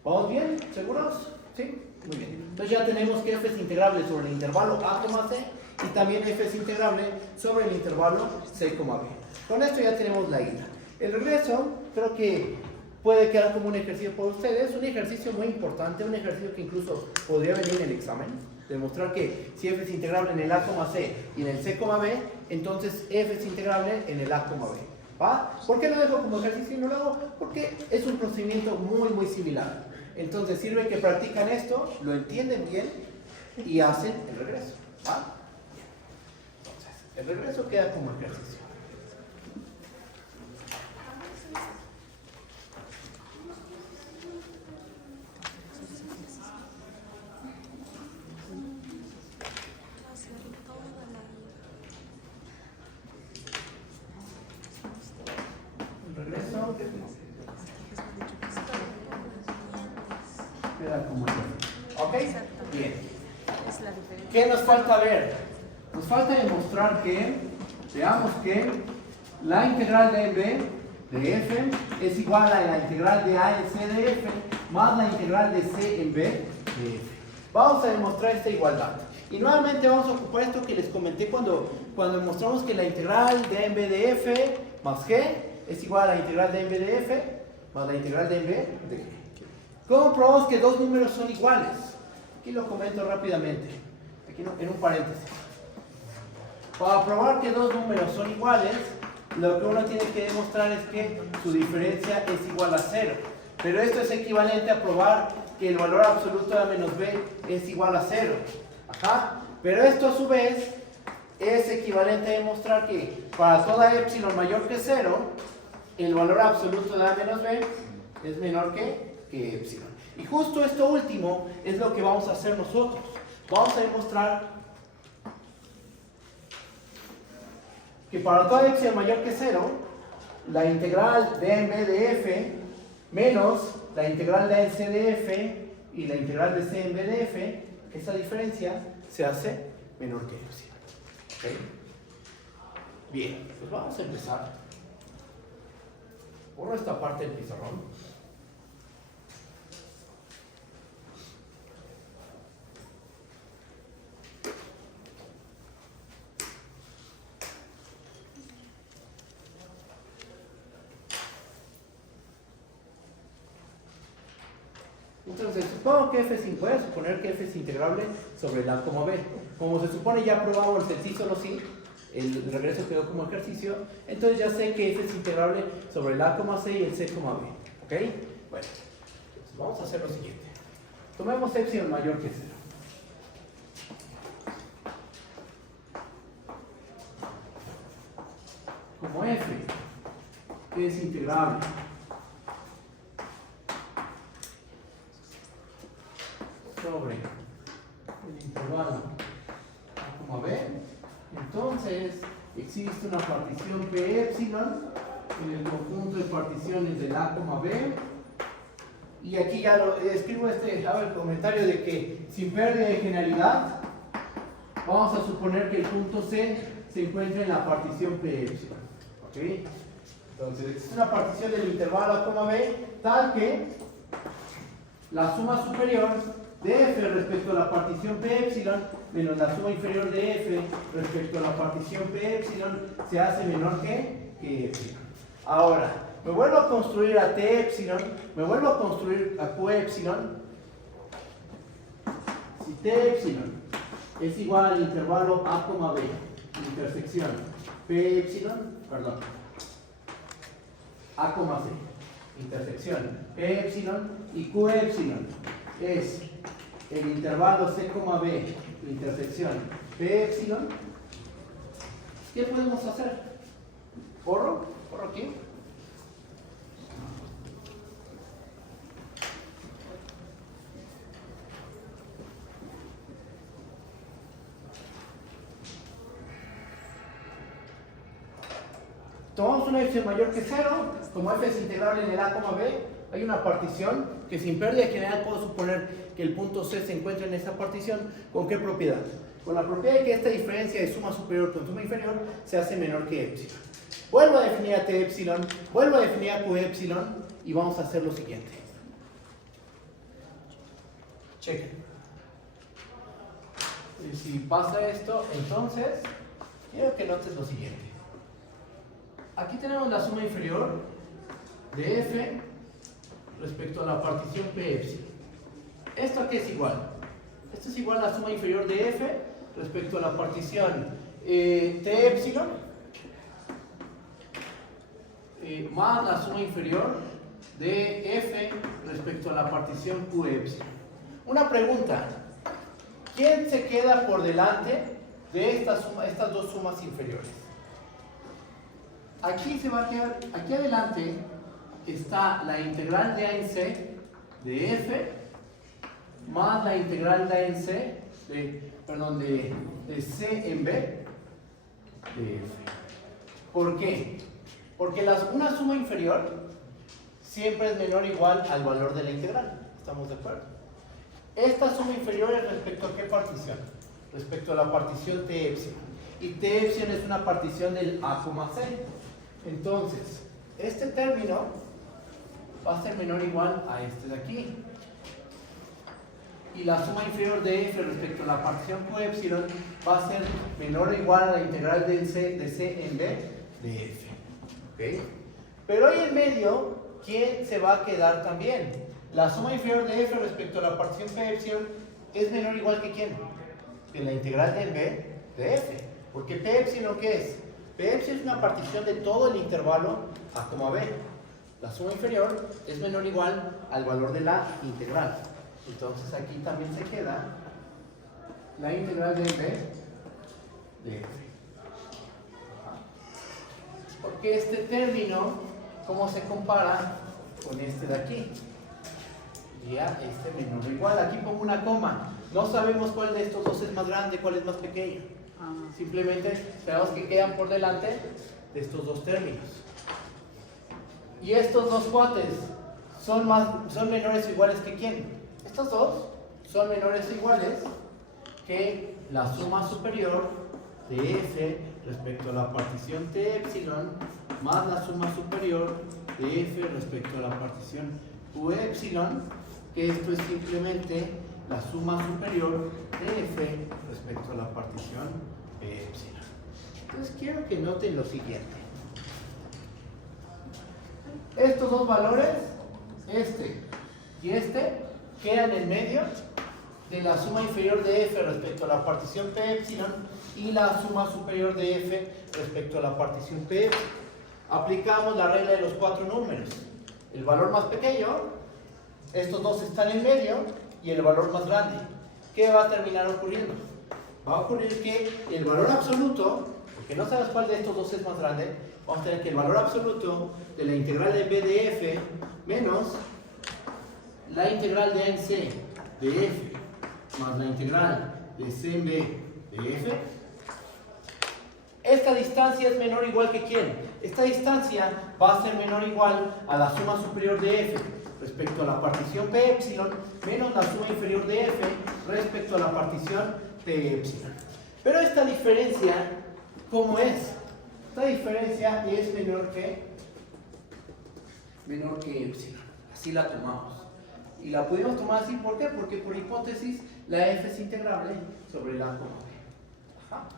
¿Vamos bien? ¿Seguros? ¿Sí? Muy bien. Entonces ya tenemos que f es integrable sobre el intervalo A, C y también f es integrable sobre el intervalo C, B. Con esto ya tenemos la ida. El regreso creo que puede quedar como un ejercicio por ustedes, un ejercicio muy importante, un ejercicio que incluso podría venir en el examen, demostrar que si f es integrable en el A, C y en el C, B, entonces f es integrable en el A, B. ¿Va? ¿Por qué lo dejo como ejercicio y no lo hago? Porque es un procedimiento muy similar. Entonces sirve que practican esto, lo entienden bien y hacen el regreso. ¿Va? Entonces, el regreso queda como ejercicio. Queda como ejercicio. ¿Ok? Bien. ¿Qué nos falta ver? Nos falta demostrar que, veamos que la integral de b de f es igual a la integral de a en c de f más la integral de c en b de f. Vamos a demostrar esta igualdad. Y nuevamente vamos a ocupar esto que les comenté cuando demostramos que la integral de a en b de f más g es igual a la integral de a en b de f más la integral de a en b de g. ¿Cómo probamos que dos números son iguales? Aquí lo comento rápidamente, aquí en un paréntesis. Para probar que dos números son iguales, lo que uno tiene que demostrar es que su diferencia es igual a 0. Pero esto es equivalente a probar que el valor absoluto de A menos B es igual a 0. Ajá. Pero esto a su vez es equivalente a demostrar que para toda epsilon mayor que 0, el valor absoluto de A menos B es menor que epsilon. Y justo esto último es lo que vamos a hacer nosotros. Vamos a demostrar que para toda epsilon mayor que 0, la integral de A en B de f menos la integral de A en C de f y la integral de C en B de f, esa diferencia se hace menor que epsilon. ¿Okay? Bien, pues vamos a empezar. Borro esta parte del pizarrón. Entonces, supongo que f voy a suponer que f es integrable sobre el a, b. Como se supone ya probamos el sí solo sí, el regreso quedó como ejercicio, entonces ya sé que f es integrable sobre el a, c y el c, b. ¿Ok? Bueno, entonces vamos a hacer lo siguiente. Tomemos epsilon mayor que 0. Como f es integrable sobre el intervalo a, b, entonces existe una partición p epsilon en el conjunto de particiones del a, b, y aquí ya escribo hago el comentario de que sin pérdida de generalidad vamos a suponer que el punto C se encuentra en la partición p epsilon. ¿Ok? Entonces existe una partición del intervalo a, b tal que la suma superior de f respecto a la partición p epsilon menos la suma inferior de f respecto a la partición p epsilon se hace menor que epsilon. Ahora, me vuelvo a construir a t epsilon, me vuelvo a construir a q epsilon. Si t epsilon es igual al intervalo a, b, intersección p epsilon, perdón, a, c, intersección p epsilon, y q epsilon es el intervalo c, b, intersección p epsilon, ¿qué podemos hacer? ¿Borro aquí? Tomamos una epsilon mayor que 0, como f es integrable en el a, b, hay una partición que sin pérdida de general puedo suponer que el punto C se encuentra en esa partición. ¿Con qué propiedad? Con la propiedad de que esta diferencia de suma superior con suma inferior se hace menor que epsilon. Vuelvo a definir a t epsilon, vuelvo a definir a q epsilon y vamos a hacer lo siguiente. Chequen. Y si pasa esto, entonces quiero que notes lo siguiente. Aquí tenemos la suma inferior de f respecto a la partición p epsilon. ¿Esto a qué es igual? Esto es igual a la suma inferior de f respecto a la partición t epsilon más la suma inferior de f respecto a la partición q epsilon. Una pregunta: ¿quién se queda por delante de estas dos sumas inferiores? Aquí se va a quedar, aquí adelante está la integral de a en c de f más la integral de a en c de c en b de f. ¿Por qué? Porque una suma inferior siempre es menor o igual al valor de la integral. ¿Estamos de acuerdo? Esta suma inferior es respecto a qué partición? Respecto a la partición t epsilon. Y t epsilon es una partición del a, c. Entonces, este término va a ser menor o igual a este de aquí. Y la suma inferior de f respecto a la partición q epsilon va a ser menor o igual a la integral de c en b de f. ¿Okay? Pero ahí en medio, ¿quién se va a quedar también? La suma inferior de f respecto a la partición p epsilon es menor o igual que ¿quién? Que la integral del b de f. Porque p epsilon, ¿qué es? P epsilon es una partición de todo el intervalo a, b. La suma inferior es menor o igual al valor de la integral. Entonces aquí también se queda la integral de b de f. Porque este término, ¿cómo se compara con este de aquí? Ya este menor o igual. Aquí pongo una coma. No sabemos cuál de estos dos es más grande, cuál es más pequeño. Simplemente sabemos que quedan por delante de estos dos términos. Y estos dos cuates son menores o iguales que ¿quién? Estos dos son menores o iguales que la suma superior de f respecto a la partición t epsilon más la suma superior de f respecto a la partición q epsilon, que esto es simplemente la suma superior de f respecto a la partición p epsilon. Entonces quiero que noten lo siguiente. Estos dos valores, este y este, quedan en medio de la suma inferior de f respecto a la partición p epsilon y la suma superior de f respecto a la partición p epsilon. Aplicamos la regla de los cuatro números. El valor más pequeño, estos dos están en medio, y el valor más grande. ¿Qué va a terminar ocurriendo? Va a ocurrir que el valor absoluto, porque no sabes cuál de estos dos es más grande, vamos a tener que el valor absoluto de la integral de b de f menos la integral de a en c de f más la integral de c en b de f. Esta distancia es menor o igual que ¿quién? Esta distancia va a ser menor o igual a la suma superior de f respecto a la partición p epsilon menos la suma inferior de f respecto a la partición p epsilon. Pero esta diferencia, ¿cómo es? Esta diferencia es menor que epsilon. Así la tomamos. Y la pudimos tomar así, ¿por qué? Porque por hipótesis la f es integrable sobre la coma b. Ajá.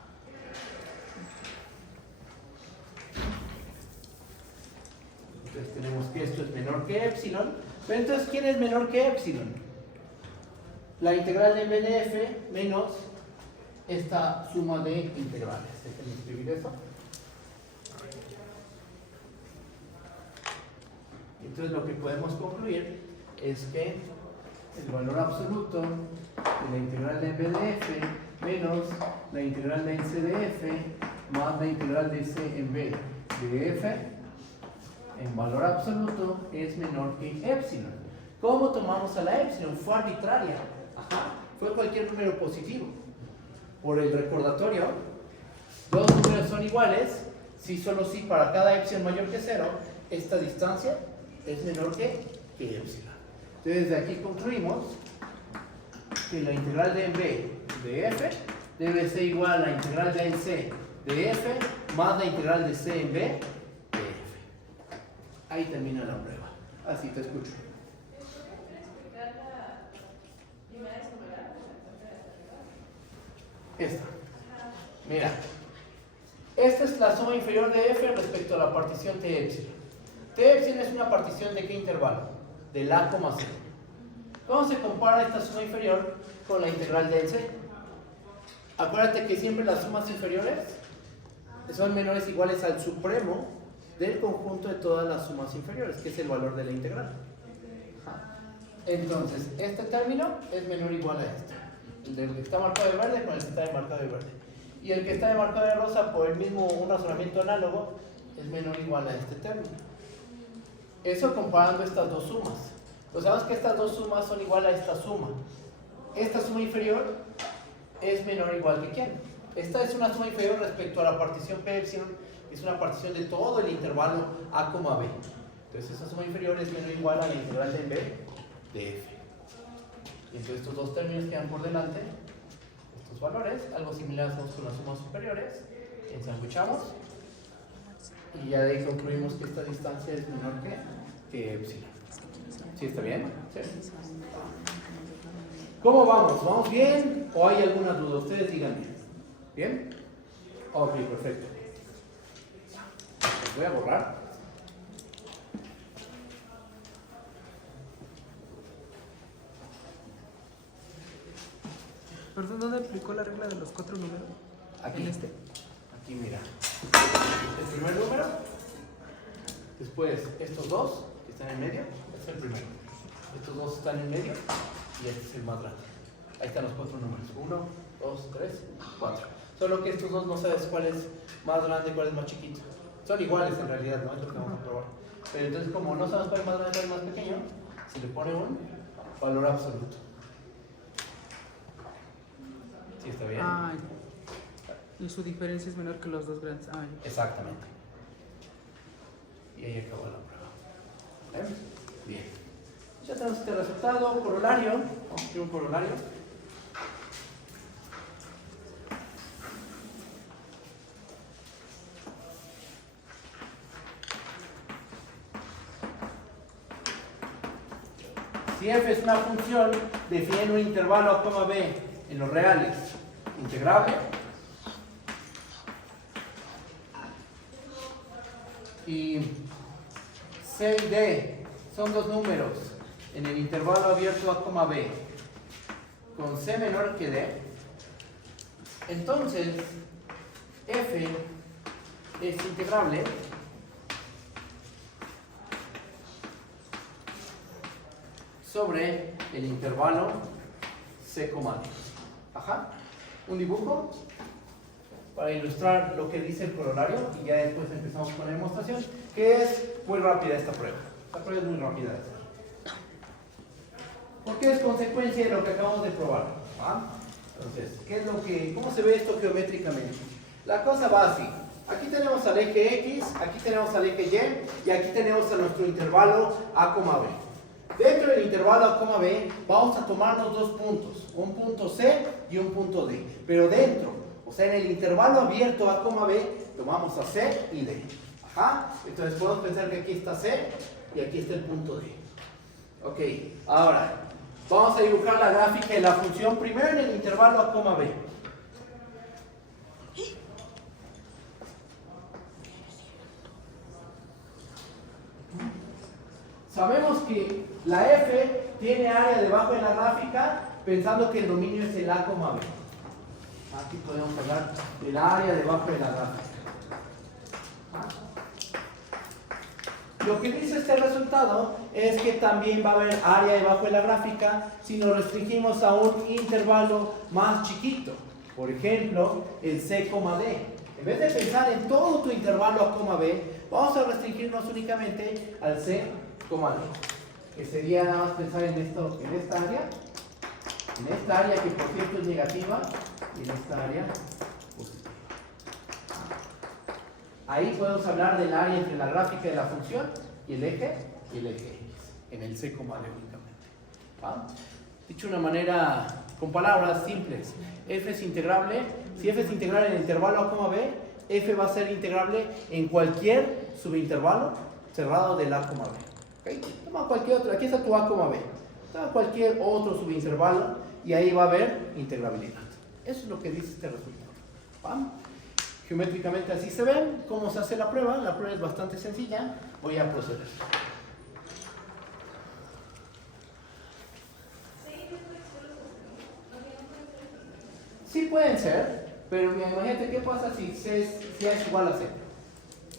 Entonces tenemos que esto es menor que epsilon. Pero entonces, ¿quién es menor que epsilon? La integral de b de f menos esta suma de integrales. Déjenme escribir eso. Entonces lo que podemos concluir es que el valor absoluto de la integral de b de f menos la integral de c de f más la integral de c en b de f en valor absoluto es menor que epsilon. ¿Cómo tomamos a la epsilon? Fue arbitraria. Ajá. Fue cualquier número positivo. Por el recordatorio, dos números son iguales si solo si para cada epsilon mayor que 0 esta distancia es menor que epsilon. Entonces de aquí concluimos que la integral de b de f debe ser igual a la integral de a en c de f más la integral de c en b de f. Ahí termina la prueba. Así te escucho. ¿Puedes explicar la primera desigualdad? Esta. Mira. Esta es la suma inferior de f respecto a la partición t epsilon. T epsilon es una partición de qué intervalo? Del a, c. ¿Cómo se compara esta suma inferior con la integral de c? Acuérdate que siempre las sumas inferiores son menores o iguales al supremo del conjunto de todas las sumas inferiores, que es el valor de la integral. Entonces, este término es menor o igual a este. El del que está marcado de verde con el que está marcado de verde. Y el que está marcado de rosa, por el mismo un razonamiento análogo, es menor o igual a este término. Eso comparando estas dos sumas. Pues sabemos que estas dos sumas son igual a esta suma. Esta suma inferior es menor o igual que ¿quién? Esta es una suma inferior respecto a la partición p epsilon, que es una partición de todo el intervalo a, b. Entonces esa suma inferior es menor o igual a la integral de b de f. Y entonces estos dos términos quedan por delante, estos valores, algo similar hacemos con las sumas superiores, ensanguchamos y ya de ahí concluimos que esta distancia es menor que epsilon. ¿Sí está bien? ¿Sí? ¿Cómo vamos? ¿Vamos bien o hay alguna duda? Ustedes díganme. ¿Bien? Ok, perfecto. Voy a borrar. Perdón, ¿dónde aplicó la regla de los cuatro números? Aquí. ¿En este? Aquí, mira. El primer número. Después, estos dos. ¿Están en medio? Este es el primero. Estos dos están en medio y este es el más grande. Ahí están los 4 números. 1, 2, 3, 4. Solo que estos dos no sabes cuál es más grande y cuál es más chiquito. Son iguales en realidad, ¿no? Es lo que vamos a probar. Pero entonces, como no sabes cuál es más grande y cuál es más pequeño, se le pone un valor absoluto. ¿Sí está bien? Ah, y su diferencia es menor que los dos grandes. Ah, ya. Exactamente. Y ahí acabó la prueba. ¿Ven? Bien. Ya tenemos este resultado, corolario. Vamos a hacer un corolario. Si f es una función, define un intervalo a, b en los reales integrable y c y d son dos números en el intervalo abierto a, b con c menor que d, entonces f es integrable sobre el intervalo c, d. Ajá. Un dibujo para ilustrar lo que dice el corolario y ya después empezamos con la demostración, que es muy rápida esta prueba. Esta prueba es muy rápida de hacer. Porque es consecuencia de lo que acabamos de probar. ¿Ah? Entonces, ¿cómo se ve esto geométricamente? La cosa va así. Aquí tenemos al eje X, aquí tenemos al eje Y y aquí tenemos a nuestro intervalo a, b. Dentro del intervalo a, b vamos a tomarnos dos puntos, un punto C y un punto D. Pero dentro, o sea en el intervalo abierto a, b, tomamos a C y D. Ajá. Entonces podemos pensar que aquí está C y aquí está el punto D. Ok, ahora vamos a dibujar la gráfica de la función primero en el intervalo a, b. Sabemos que la f tiene área debajo de la gráfica pensando que el dominio es el a, b. Aquí podemos hablar del área debajo de la gráfica. Lo que dice este resultado es que también va a haber área debajo de la gráfica si nos restringimos a un intervalo más chiquito. Por ejemplo, el c, d. En vez de pensar en todo tu intervalo a, b, vamos a restringirnos únicamente al c, d. Que sería nada más pensar en esta área que por cierto es negativa y en esta área positiva. Ahí podemos hablar del área entre la gráfica de la función y el eje X, en el c, d únicamente. ¿Va? Dicho de una manera, con palabras simples, f es integrable. Si f es integrable en el intervalo a, b, f va a ser integrable en cualquier subintervalo cerrado del a, b. ¿Okay? Toma cualquier otro, aquí está tu a, b. Toma cualquier otro subintervalo y ahí va a haber integrabilidad. Eso es lo que dice este resultado. ¿Va? Geométricamente así se ven. ¿Cómo se hace la prueba? La prueba es bastante sencilla. Voy a proceder. Sí pueden ser, pero imagínate qué pasa si A es igual a C.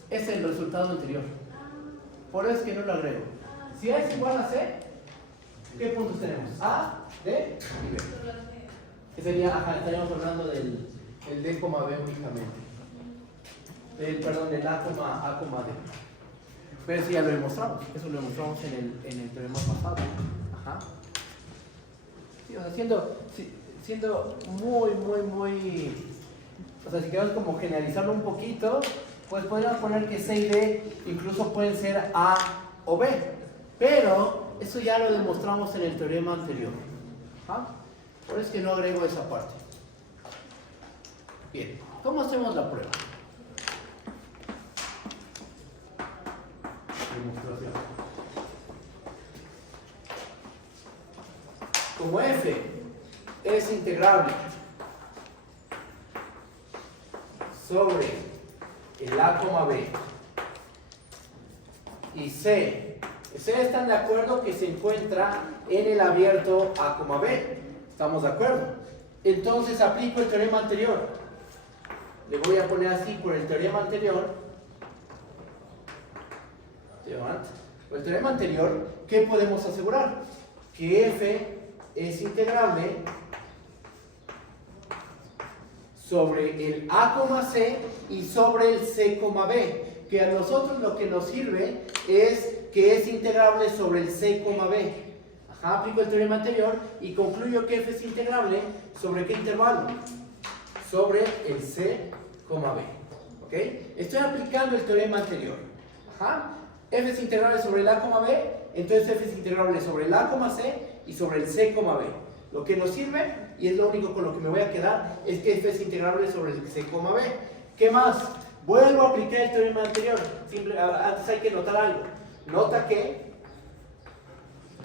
Es el resultado anterior. Por eso es que no lo agrego. Si A es igual a C, ¿qué puntos tenemos? A, D y B. Que sería, estaríamos hablando del D, B únicamente. Perdón, del A, D. Pero eso ya lo demostramos. Eso lo demostramos en el teorema pasado. Ajá. Sí, o sea, siendo muy, o sea, si queremos como generalizarlo un poquito, pues podríamos poner que C y D incluso pueden ser A o B, pero eso ya lo demostramos en el teorema anterior. ¿Ah? Por eso es que no agrego esa parte. Bien, ¿cómo hacemos la prueba? Demostración. Como f es integrable sobre el a, b y c están de acuerdo que se encuentra en el abierto a, b. ¿Estamos de acuerdo? Entonces aplico el teorema anterior. Le voy a poner así por el teorema anterior. Con el teorema anterior, ¿qué podemos asegurar? Que f es integrable sobre el a, c y sobre el c, b. Que a nosotros lo que nos sirve es que es integrable sobre el c, b. Ajá, aplico el teorema anterior y concluyo que f es integrable sobre ¿qué intervalo? Sobre el c, b. ¿Ok? Estoy aplicando el teorema anterior. Ajá. F es integrable sobre el a, b, entonces f es integrable sobre el a, c y sobre el c, b. Lo que nos sirve, y es lo único con lo que me voy a quedar, es que f es integrable sobre el c, b. ¿Qué más? Vuelvo a aplicar el teorema anterior. Antes hay que notar algo. Nota que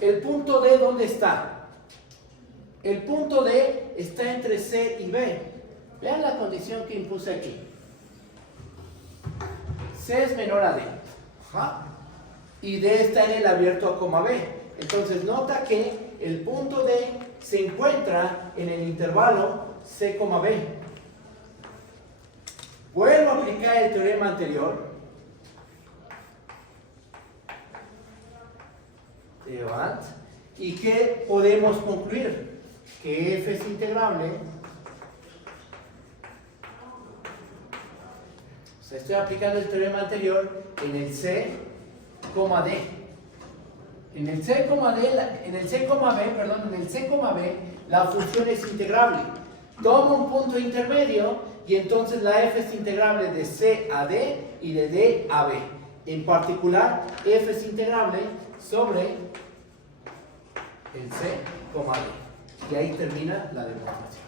el punto D, ¿dónde está? El punto D está entre C y B. Vean la condición que impuse aquí. C es menor a D. Ajá. Y D está en el abierto a B. Entonces nota que el punto D se encuentra en el intervalo C, B. Vuelvo a aplicar el teorema anterior. ¿Y qué podemos concluir? Que f es integrable. O sea, estoy aplicando el teorema anterior en el c, d. En el c, b, la función es integrable. Tomo un punto intermedio y entonces la f es integrable de c a d y de d a b. En particular, f es integrable sobre el c, d. Y ahí termina la demostración.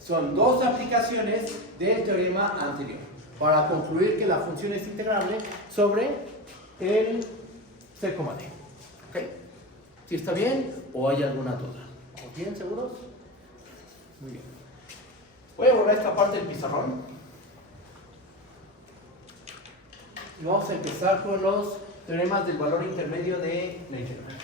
Son dos aplicaciones del teorema anterior para concluir que la función es integrable sobre el c, d. ¿Ok? ¿Sí está bien o hay alguna duda? ¿Estamos bien seguros? Muy bien. Voy a borrar esta parte del pizarrón. Y vamos a empezar con los teoremas del valor intermedio de la integral.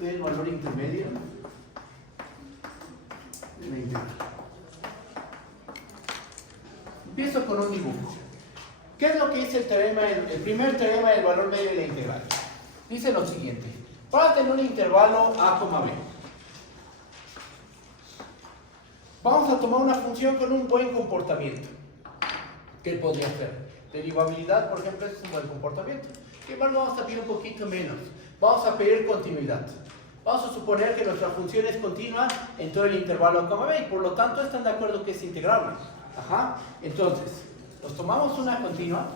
Del valor intermedio de la integral. Empiezo con un dibujo. ¿Qué es lo que dice el primer teorema del valor medio de la integral? Dice lo siguiente: para tener un intervalo a, b, vamos a tomar una función con un buen comportamiento. ¿Qué podría ser? Derivabilidad, por ejemplo, es un buen comportamiento. Sin embargo, vamos a pedir un poquito menos. Vamos a pedir continuidad. Vamos a suponer que nuestra función es continua en todo el intervalo a, b y por lo tanto están de acuerdo que es integrable. Ajá. Entonces, nos tomamos una continua.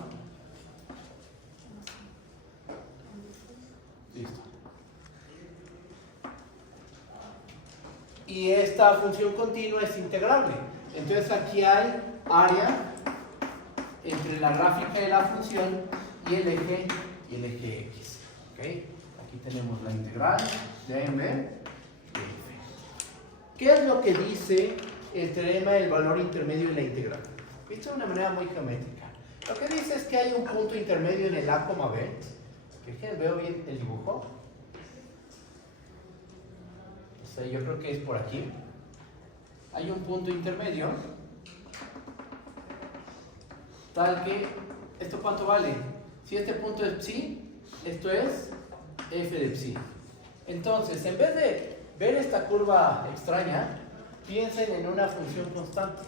Listo. Y esta función continua es integrable. Entonces aquí hay área entre la gráfica de la función y el eje X. ¿Okay? Aquí tenemos la integral de a en b de f. ¿Qué es lo que dice el teorema del valor intermedio de la integral? Visto de una manera muy geométrica. Lo que dice es que hay un punto intermedio en el a, b. ¿Veo bien el dibujo? O sea, yo creo que es por aquí. Hay un punto intermedio tal que, ¿esto cuánto vale? Si este punto es psi, esto es f de psi. Entonces, en vez de ver esta curva extraña, piensen en una función constante.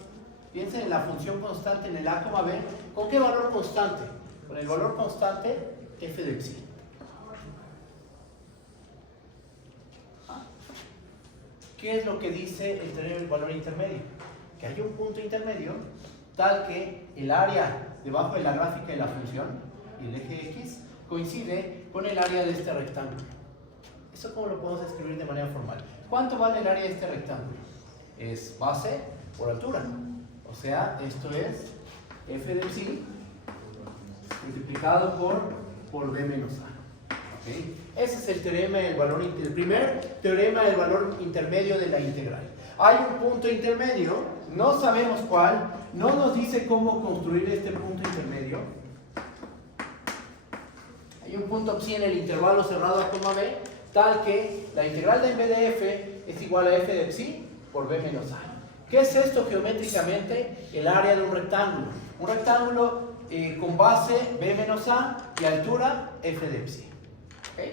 Piensen en la función constante en el a, b. ¿Con qué valor constante? Con el valor constante f de psi. ¿Qué es lo que dice el teorema del valor intermedio? Que hay un punto intermedio tal que el área debajo de la gráfica de la función y el eje X coincide con el área de este rectángulo. ¿Eso cómo lo podemos escribir de manera formal? ¿Cuánto vale el área de este rectángulo? Es base por altura. O sea, esto es f de psi multiplicado por b menos a. Ese es el teorema del valor, el primer teorema del valor intermedio de la integral. Hay un punto intermedio, no sabemos cuál, no nos dice cómo construir este punto intermedio. Hay un punto psi en el intervalo cerrado a coma b, tal que la integral de b de f es igual a f de psi por b menos a. ¿Qué es esto geométricamente? El área de un rectángulo. Un rectángulo con base b menos a y altura f de psi. ¿Okay?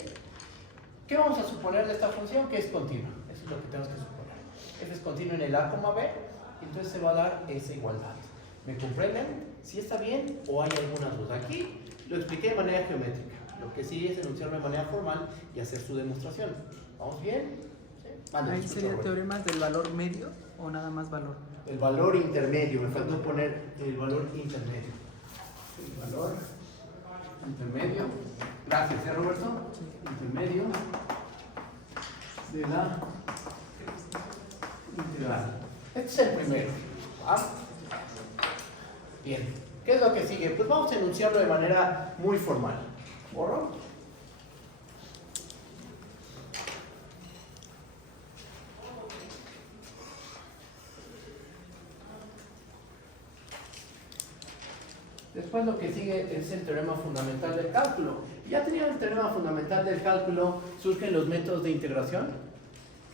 ¿Qué vamos a suponer de esta función? Que es continua. Eso es lo que tenemos que suponer. F es continuo en el a, b, y entonces se va a dar esa igualdad. ¿Me comprenden? ¿Si está bien o hay alguna duda? Aquí lo expliqué de manera geométrica. Lo que sigue es enunciarlo de manera formal y hacer su demostración. ¿Vamos bien? ¿Sí? ¿Ahí sería teoremas del valor medio o nada más valor? El valor intermedio. Me faltó poner el valor intermedio. El valor intermedio. Gracias, ¿eh, Roberto? Intermedio de la integral. Este es el primero. ¿Va? Bien. ¿Qué es lo que sigue? Pues vamos a enunciarlo de manera muy formal. ¿Borro? Después lo que sigue es el teorema fundamental del cálculo. Ya tenían el teorema fundamental del cálculo, surgen los métodos de integración,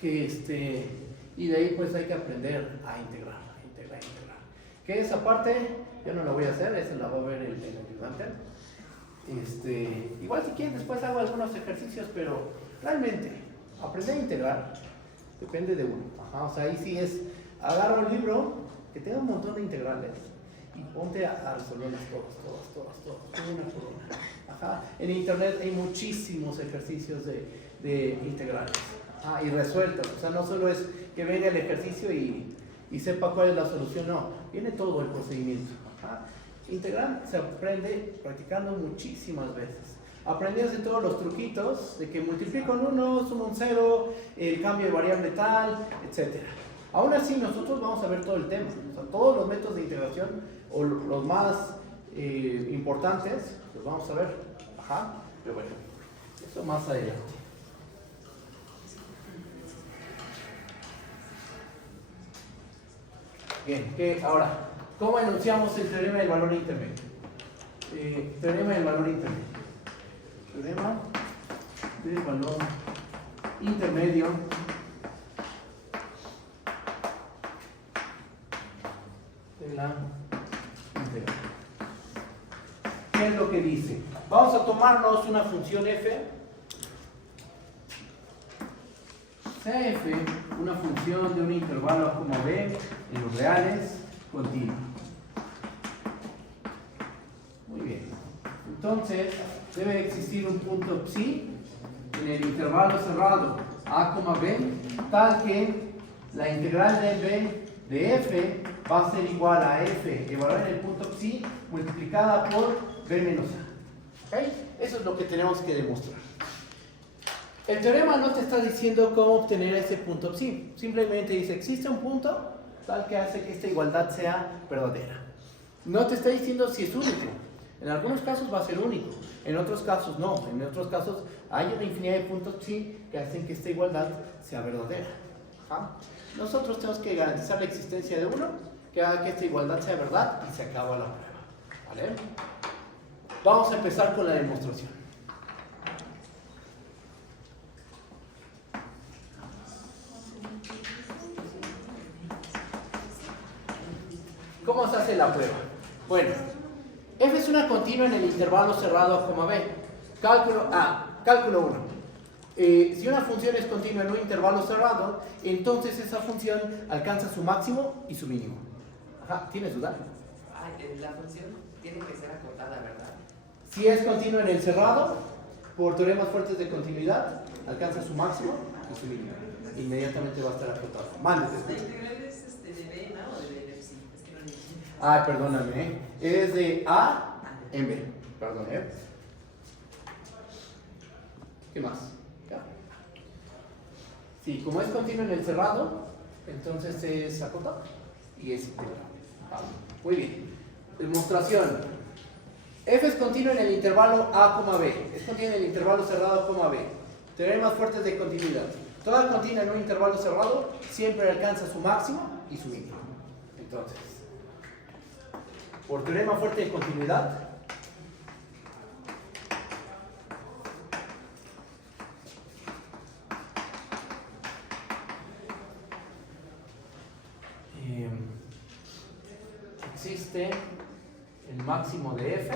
y de ahí pues hay que aprender a integrar. Que esa parte yo no la voy a hacer, esa la va a ver el ayudante. Igual si quieren después hago algunos ejercicios, pero realmente aprender a integrar depende de uno. O sea, ahí sí es, agarra un libro que tenga un montón de integrales y ponte a resolverlas todas, una por una. En internet hay muchísimos ejercicios de integrales y resueltos. O sea, no solo es que venga el ejercicio y sepa cuál es la solución, no, viene todo el procedimiento. Integral se aprende practicando muchísimas veces. Aprendiéndose todos los truquitos de que multiplico en 1, sumo un 0, el cambio de variable tal, etc. Aún así, nosotros vamos a ver todo el tema. O sea, todos los métodos de integración, o los más importantes, los vamos a ver. Pero bueno, eso más adelante. Bien, ahora, ¿cómo enunciamos el teorema del valor intermedio? Teorema del valor intermedio. Teorema del valor intermedio de la integral. ¿Qué es lo que dice? Vamos a tomarnos una función f. CF, una función de un intervalo a como b en los reales continua. Muy bien. Entonces, debe existir un punto psi en el intervalo cerrado a, b, tal que la integral de b de f va a ser igual a f evaluada en el punto psi multiplicada por b menos a. ¿Okay? Eso es lo que tenemos que demostrar. El teorema no te está diciendo cómo obtener ese punto psi. Simplemente dice, existe un punto tal que hace que esta igualdad sea verdadera. No te está diciendo si es único. En algunos casos va a ser único, en otros casos no. En otros casos hay una infinidad de puntos psi que hacen que esta igualdad sea verdadera. Nosotros tenemos que garantizar la existencia de uno que haga que esta igualdad sea verdad y se acaba la prueba. ¿Vale? Vamos a empezar con la demostración. ¿Cómo se hace la prueba? Bueno, f es una continua en el intervalo cerrado a, b. Cálculo 1. Si una función es continua en un intervalo cerrado, entonces esa función alcanza su máximo y su mínimo. ¿Tienes duda? La función tiene que ser acotada, ¿verdad? Si es continua en el cerrado, por teoremas fuertes de continuidad, alcanza su máximo y su mínimo. Inmediatamente va a estar acotado. ¿La integral es de b en a o de b en psi? Es que no le entiendo. Perdóname. Es de a en b. Perdón, ¿Qué más? ¿Ya? Sí, como es continuo en el cerrado, entonces es acotado y es integrable. Muy bien. Demostración. F es continuo en el intervalo A, B. Es continuo en el intervalo cerrado, B. Teoremas fuertes de continuidad. Toda continua en un intervalo cerrado siempre alcanza su máximo y su mínimo. Entonces, por teorema fuerte de continuidad, existe el máximo de F.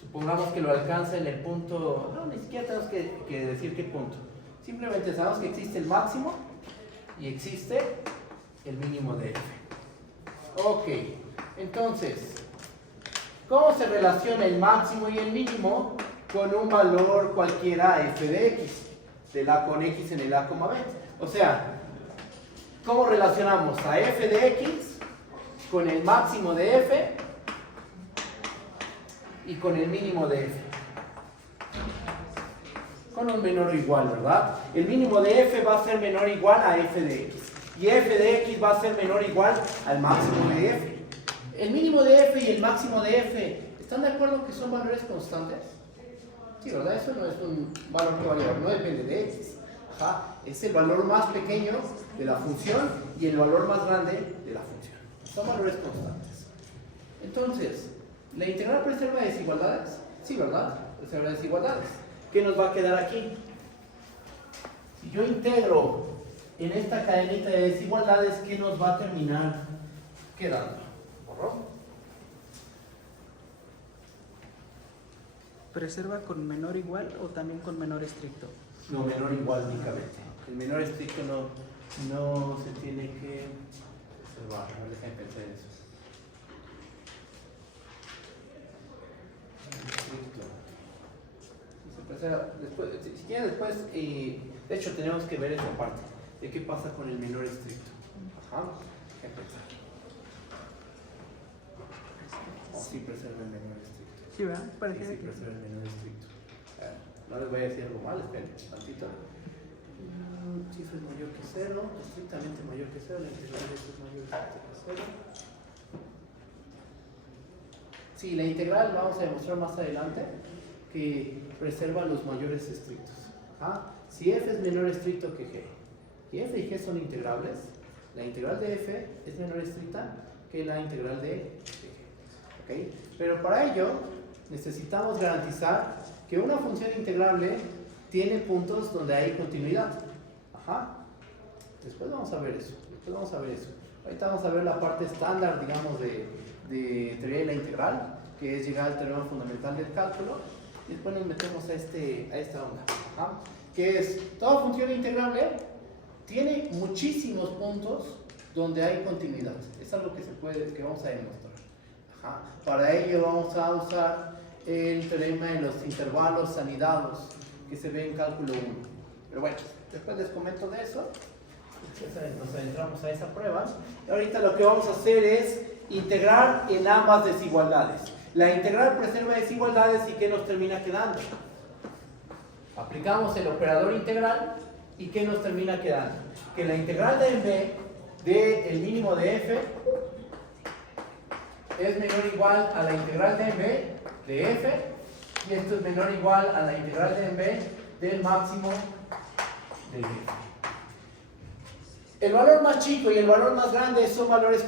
Supongamos que lo alcanza en el punto, no, ni siquiera tenemos que decir qué punto. Simplemente sabemos que existe el máximo y existe el mínimo de F. Ok, entonces, ¿cómo se relaciona el máximo y el mínimo con un valor cualquiera f de x? Del A con x en el A, B. O sea, ¿cómo relacionamos a f de x con el máximo de f y con el mínimo de f? Con un menor o igual, ¿verdad? El mínimo de f va a ser menor o igual a f de x. Y f de x va a ser menor o igual al máximo de f. El mínimo de f y el máximo de f, ¿están de acuerdo que son valores constantes? Sí, ¿verdad? Eso no es un valor que va a variar, no depende de x. Ajá. Es el valor más pequeño de la función y el valor más grande de la función. Son valores constantes. Entonces, ¿la integral preserva desigualdades? Sí, ¿verdad? Preserva desigualdades. ¿Qué nos va a quedar aquí? Si yo integro en esta cadenita de desigualdades, ¿qué nos va a terminar quedando? ¿Borró? ¿Preserva con menor igual o también con menor estricto? No, menor igual únicamente. El menor estricto no se tiene que preservar. A ver, déjame pensar en eso. Estricto. Si se preserva, después, si quieren después, de hecho tenemos que ver esa parte. ¿De qué pasa con el menor estricto? Ajá. Déjame pensar. O si preserva el menor estricto. Sí, ¿verdad? Sí, Parece que preserva el menor estricto. No les voy a decir algo mal, esperen un tantito. Cifra es mayor que 0, estrictamente mayor que 0, la integral de esto es mayor que 0. Sí, la integral vamos a demostrar más adelante que preserva los mayores estrictos. ¿Ah? Si f es menor estricto que g y f y g son integrables, la integral de f es menor estricta que la integral de g. ¿Okay? Pero para ello necesitamos garantizar que una función integrable tiene puntos donde hay continuidad. Ajá. Después vamos a ver eso. Ahorita vamos a ver la parte estándar, digamos, de teoría de la integral, que es llegar al teorema fundamental del cálculo. Y después nos metemos a esta onda. Ajá. Que es, toda función integrable tiene muchísimos puntos donde hay continuidad. Es algo que vamos a demostrar. Ajá. Para ello vamos a usar el teorema de los intervalos anidados que se ve en cálculo 1. Pero bueno, después les comento de eso. Nos adentramos a esa prueba. Y ahorita lo que vamos a hacer es integrar en ambas desigualdades. La integral preserva desigualdades y ¿qué nos termina quedando? Aplicamos el operador integral y ¿qué nos termina quedando? Que la integral de m del mínimo de f es menor o igual a la integral de m de f, y esto es menor o igual a la integral de m del máximo de f. El valor más chico y el valor más grande son valores,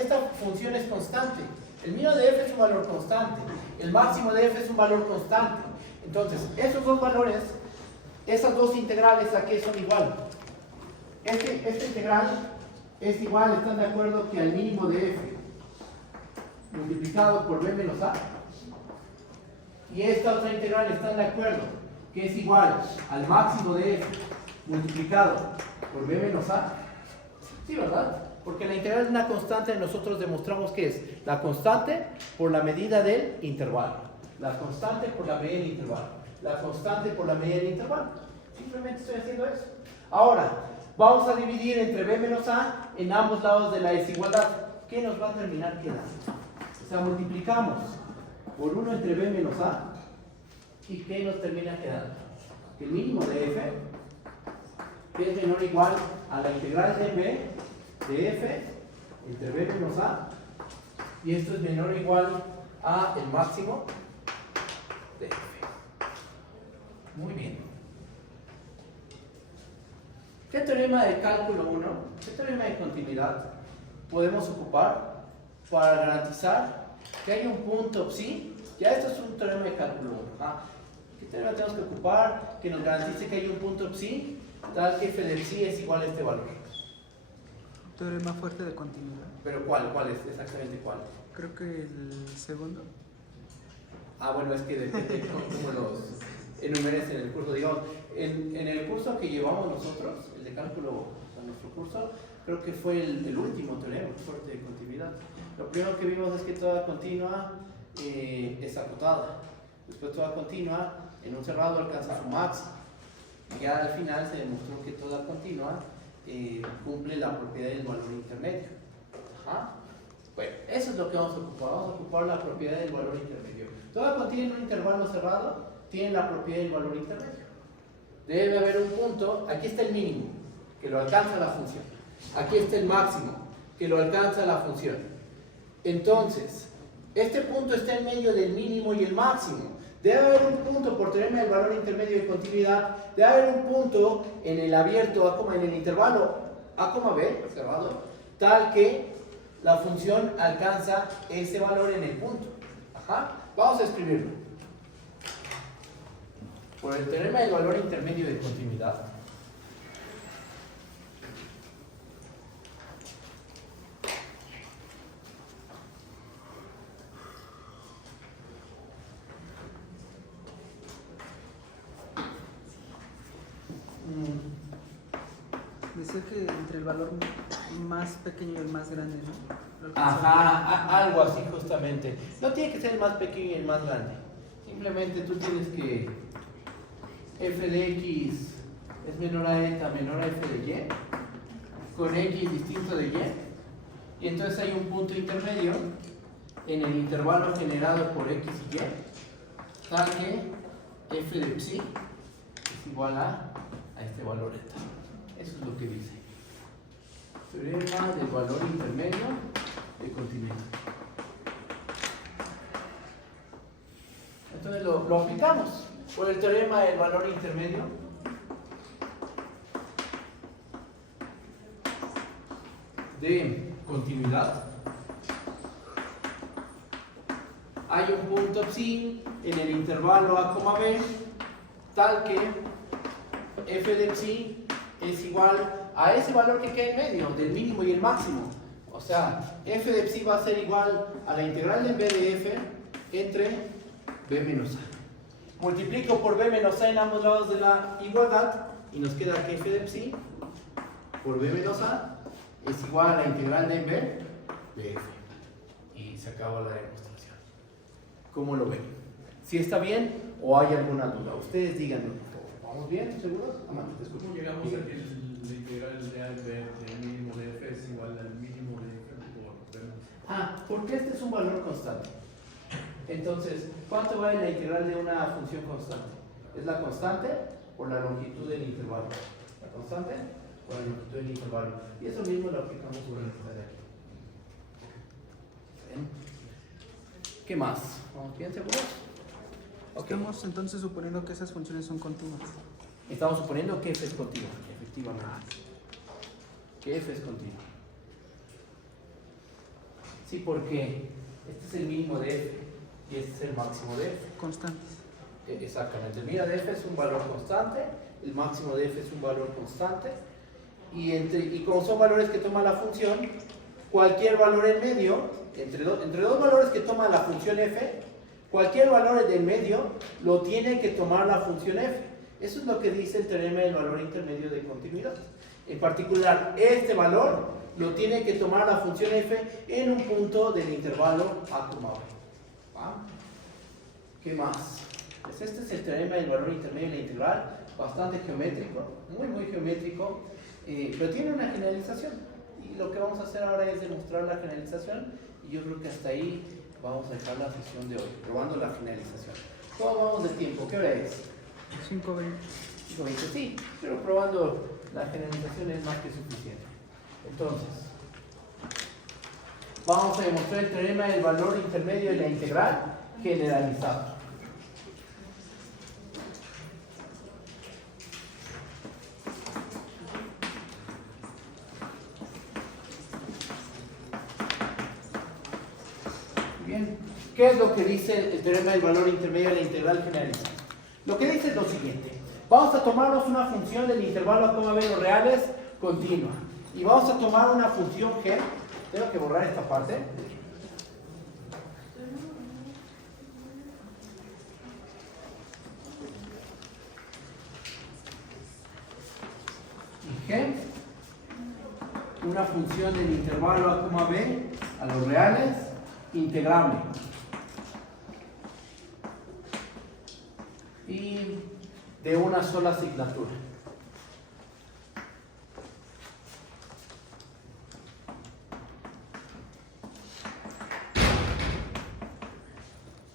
esta función es constante. El mínimo de f es un valor constante, el máximo de f es un valor constante. Entonces, esos dos valores, esas dos integrales, ¿a qué son igual? Esta integral es igual, ¿están de acuerdo? Que al mínimo de f multiplicado por b menos a. Y esta otra integral, ¿están de acuerdo? Que es igual al máximo de f multiplicado por b menos a. Sí, ¿verdad? Porque la integral es una constante, nosotros demostramos que es la constante por la medida del intervalo. La constante por la medida del intervalo. La constante por la medida del intervalo. Simplemente estoy haciendo eso. Ahora, vamos a dividir entre b menos a en ambos lados de la desigualdad. ¿Qué nos va a terminar quedando? O sea, multiplicamos por 1 entre b menos a. ¿Y qué nos termina quedando? Que el mínimo de f es menor o igual a la integral de b de f entre b menos a y esto es menor o igual a el máximo de f. Muy bien. ¿Qué teorema de cálculo 1, qué teorema de continuidad podemos ocupar para garantizar que hay un punto psi? Ya esto es un teorema de cálculo 1. ¿Qué teorema tenemos que ocupar que nos garantice que hay un punto psi tal que f de psi es igual a este valor? Teorema fuerte de continuidad. ¿Pero cuál? ¿Cuál es? Exactamente cuál. Creo que el segundo. Bueno, es que depende de cómo los enumeres en el curso. Digamos, en el curso que llevamos nosotros, el de cálculo, o sea, nuestro curso, creo que fue el último teorema fuerte de continuidad. Lo primero que vimos es que toda continua es acotada. Después toda continua en un cerrado alcanza su máximo. Y ya al final se demostró que toda continua cumple la propiedad del valor intermedio. Bueno, eso es lo que vamos a ocupar. Vamos a ocupar la propiedad del valor intermedio. Toda continua en un intervalo cerrado tiene la propiedad del valor intermedio. Debe haber un punto, aquí está el mínimo, que lo alcanza la función. Aquí está el máximo, que lo alcanza la función. Entonces, este punto está en medio del mínimo y el máximo. Debe haber un punto, por teorema del valor intermedio de continuidad, debe haber un punto en el abierto, en el intervalo A, B, cerrado, tal que la función alcanza ese valor en el punto. Vamos a escribirlo. Por el teorema del valor intermedio de continuidad, Decía que entre el valor más pequeño y el más grande, ¿no? Algo así justamente. No tiene que ser el más pequeño y el más grande. Simplemente tú tienes que f de x es menor a eta menor a f de y, con x distinto de y, y entonces hay un punto intermedio en el intervalo generado por x y y, tal que f de psi es igual a este valor eta. Eso es lo que dice. Teorema del valor intermedio de continuidad. Entonces lo aplicamos por el teorema del valor intermedio de continuidad. Hay un punto psi en el intervalo A, B, tal que f de psi es igual a ese valor que queda en medio, del mínimo y el máximo. O sea, f de psi va a ser igual a la integral de b de f entre b menos a. Multiplico por b menos a en ambos lados de la igualdad y nos queda que f de psi por b menos a es igual a la integral de b de f. Y se acabó la demostración. ¿Cómo lo ven? ¿Si está bien o hay alguna duda? Ustedes díganme, por favor. ¿Vamos bien? ¿Seguros? Amanda, te escucho. ¿Cómo llegamos a que la integral de A en B del mínimo de f es igual al mínimo de f por b menos? Porque este es un valor constante. Entonces, ¿cuánto vale la integral de una función constante? ¿Es la constante por la longitud del intervalo? ¿La constante por la longitud del intervalo? Y eso mismo lo aplicamos sobre esta de aquí. ¿Bien? ¿Qué más? ¿Vamos bien seguros? Estamos entonces suponiendo que esas funciones son continuas. Estamos suponiendo que f es continua, efectivamente. Que f es continua. Sí, porque este es el mínimo de f y este es el máximo de f. Constantes. Exactamente. El mínimo de f es un valor constante, el máximo de f es un valor constante. Y como son valores que toma la función, cualquier valor en medio, entre dos valores que toma la función f, cualquier valor del medio lo tiene que tomar la función f. Eso es lo que dice el teorema del valor intermedio de continuidad. En particular, este valor lo tiene que tomar la función f en un punto del intervalo a, B. ¿Va? ¿Qué más? Pues este es el teorema del valor intermedio de la integral, bastante geométrico, muy geométrico, pero tiene una generalización. Y lo que vamos a hacer ahora es demostrar la generalización, y yo creo que hasta ahí vamos a dejar la sesión de hoy, probando la generalización. ¿Cómo vamos de tiempo? ¿Qué hora es? 5:20. 5:20, sí, pero probando la generalización es más que suficiente. Entonces, vamos a demostrar el teorema del valor intermedio de la integral generalizado. Bien, ¿qué es lo que dice el teorema del valor intermedio de la integral generalizada? Lo que dice es lo siguiente. Vamos a tomarnos una función del intervalo a coma b los reales continua. Y vamos a tomar una función g. Tengo que borrar esta parte. Y g, una función del intervalo a coma b a los reales integrable. Y de una sola asignatura.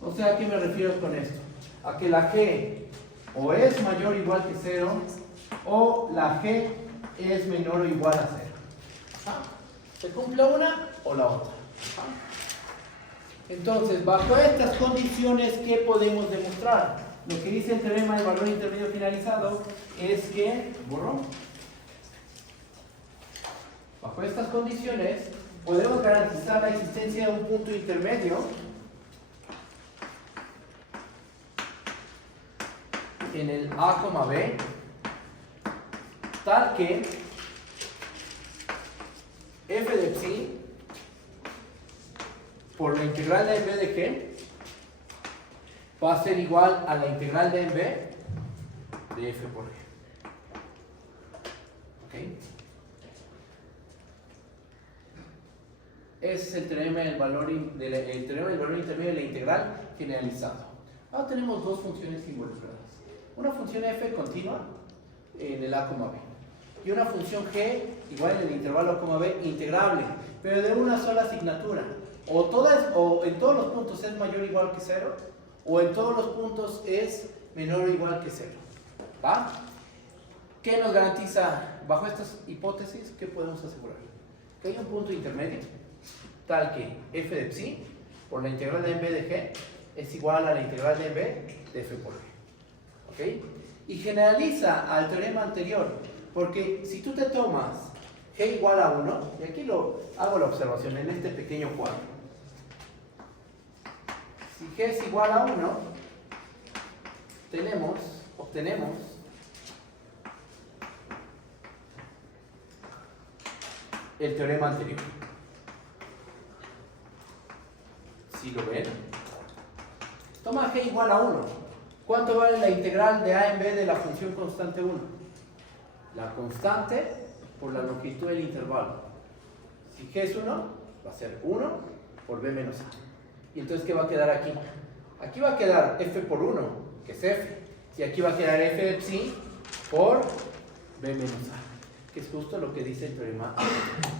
O sea, ¿a qué me refiero con esto? A que la g o es mayor o igual que 0 o la g es menor o igual a 0. ¿Se cumple una o la otra? Entonces, bajo estas condiciones, ¿qué podemos demostrar? Lo que dice el teorema del valor intermedio finalizado es que, bajo estas condiciones, podemos garantizar la existencia de un punto intermedio en el a, b, tal que f de psi por la integral de en b de g va a ser igual a la integral de en b de f por g. ¿Ok? Ese es el teorema del valor, el teorema del valor intermedio de la integral generalizado. Ahora tenemos dos funciones involucradas. Una función f continua en el a, b. Y una función g igual en el intervalo a, b integrable, pero de una sola asignatura. O en todos los puntos es mayor o igual que 0, o en todos los puntos es menor o igual que 0. ¿Va? ¿Qué nos garantiza bajo estas hipótesis? ¿Qué podemos asegurar? Que hay un punto intermedio, tal que f de psi por la integral de en b de g es igual a la integral de en b de f por g. ¿Ok? Y generaliza al teorema anterior, porque si tú te tomas g igual a 1, y aquí hago la observación en este pequeño cuadro. Si g es igual a 1, obtenemos el teorema anterior. ¿Sí lo ven? Toma g igual a 1. ¿Cuánto vale la integral de a en b de la función constante 1? La constante por la longitud del intervalo. Si g es 1, va a ser 1 por b menos a. ¿Y entonces qué va a quedar aquí? Aquí va a quedar f por 1, que es f. Y aquí va a quedar f de psi por b menos a, que es justo lo que dice el teorema anterior.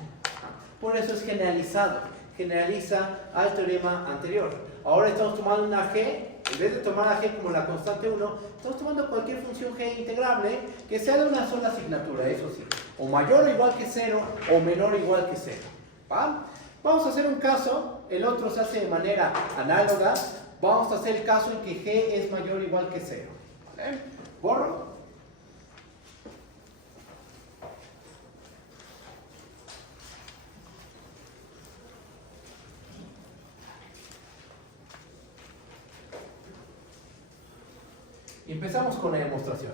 Por eso es generalizado. Generaliza al teorema anterior. Ahora estamos tomando una g. En vez de tomar a g como la constante 1, estamos tomando cualquier función g integrable que sea de una sola asignatura, eso sí. O mayor o igual que 0, o menor o igual que 0. ¿Va? Vamos a hacer un caso, el otro se hace de manera análoga. Vamos a hacer el caso en que g es mayor o igual que 0. ¿Vale? Borro. Y empezamos con la demostración.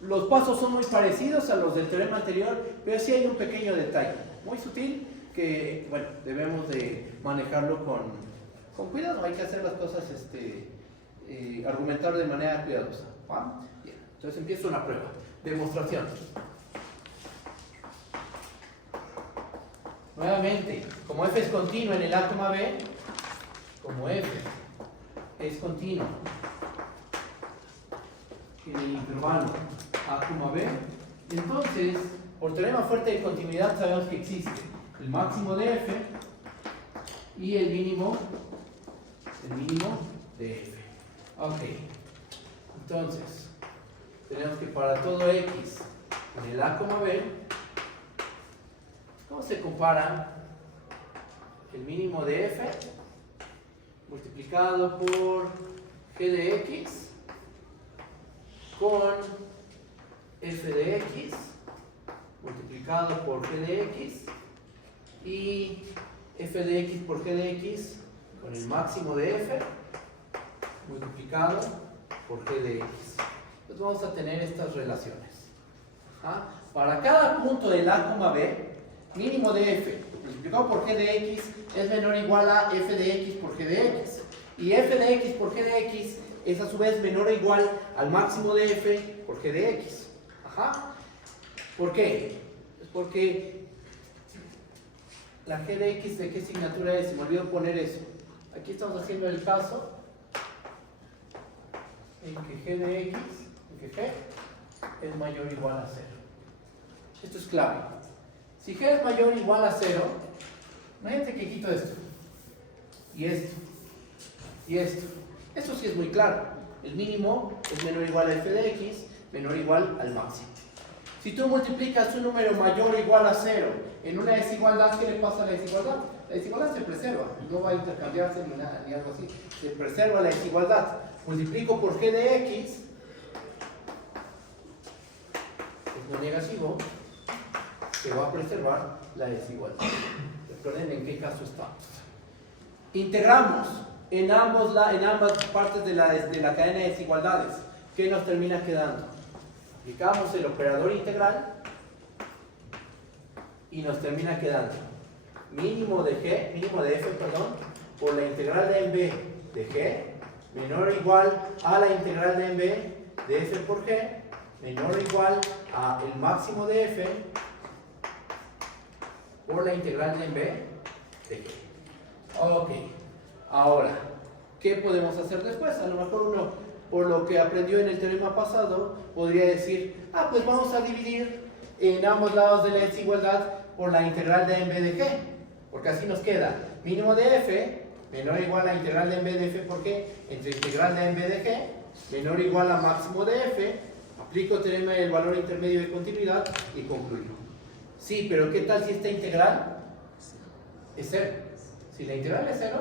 Los pasos son muy parecidos a los del teorema anterior, pero sí hay un pequeño detalle, muy sutil, que, bueno, debemos de manejarlo con cuidado. Hay que hacer las cosas, argumentar de manera cuidadosa. ¿Va? Bien, entonces empiezo una prueba. Demostración. Nuevamente, como f es continuo en el a, b, como f es continuo en el intervalo a, b, entonces, por teorema fuerte de continuidad sabemos que existe el máximo de f y el mínimo de f. Ok, entonces, tenemos que para todo x en el a, b, ¿cómo se compara el mínimo de f multiplicado por g de x con f de x multiplicado por g de x y f de x por g de x con el máximo de f multiplicado por g de x. Entonces vamos a tener estas relaciones. ¿Ah? Para cada punto del A, B, mínimo de f multiplicado por g de x es menor o igual a f de x por g de x. Y f de x por g de x es a su vez menor o igual al máximo de f por g de x. Ajá. ¿Por qué? Es porque la g de x, ¿de qué asignatura es? Se me olvidó poner eso. Aquí estamos haciendo el caso en que g de x, en que g es mayor o igual a 0. Esto es clave. Si g es mayor o igual a 0, imagínate que quito esto, y esto, y esto. Esto sí es muy claro. El mínimo es menor o igual a f de x, menor o igual al máximo. Si tú multiplicas un número mayor o igual a 0 en una desigualdad, ¿qué le pasa a la desigualdad? La desigualdad se preserva, no va a intercambiarse ni nada, ni algo así. Se preserva la desigualdad. Multiplico por g de x, es lo negativo, se va a preservar la desigualdad. Recuerden en qué caso estamos. Integramos en ambas partes de la cadena de desigualdades. ¿Qué nos termina quedando? Aplicamos el operador integral y nos termina quedando mínimo de f, por la integral de en b de g, menor o igual a la integral de en b de f por g, menor o igual a el máximo de f por la integral de en b de g. Ok, ahora, ¿qué podemos hacer después? A lo mejor uno, por lo que aprendió en el teorema pasado, podría decir, pues vamos a dividir en ambos lados de la desigualdad por la integral de en b de g, porque así nos queda mínimo de f menor o igual a integral de en b de f por g entre integral de en b de g menor o igual a máximo de f, aplico teorema del valor intermedio de continuidad y concluyo. Sí, pero ¿qué tal si esta integral es 0? Si la integral es 0,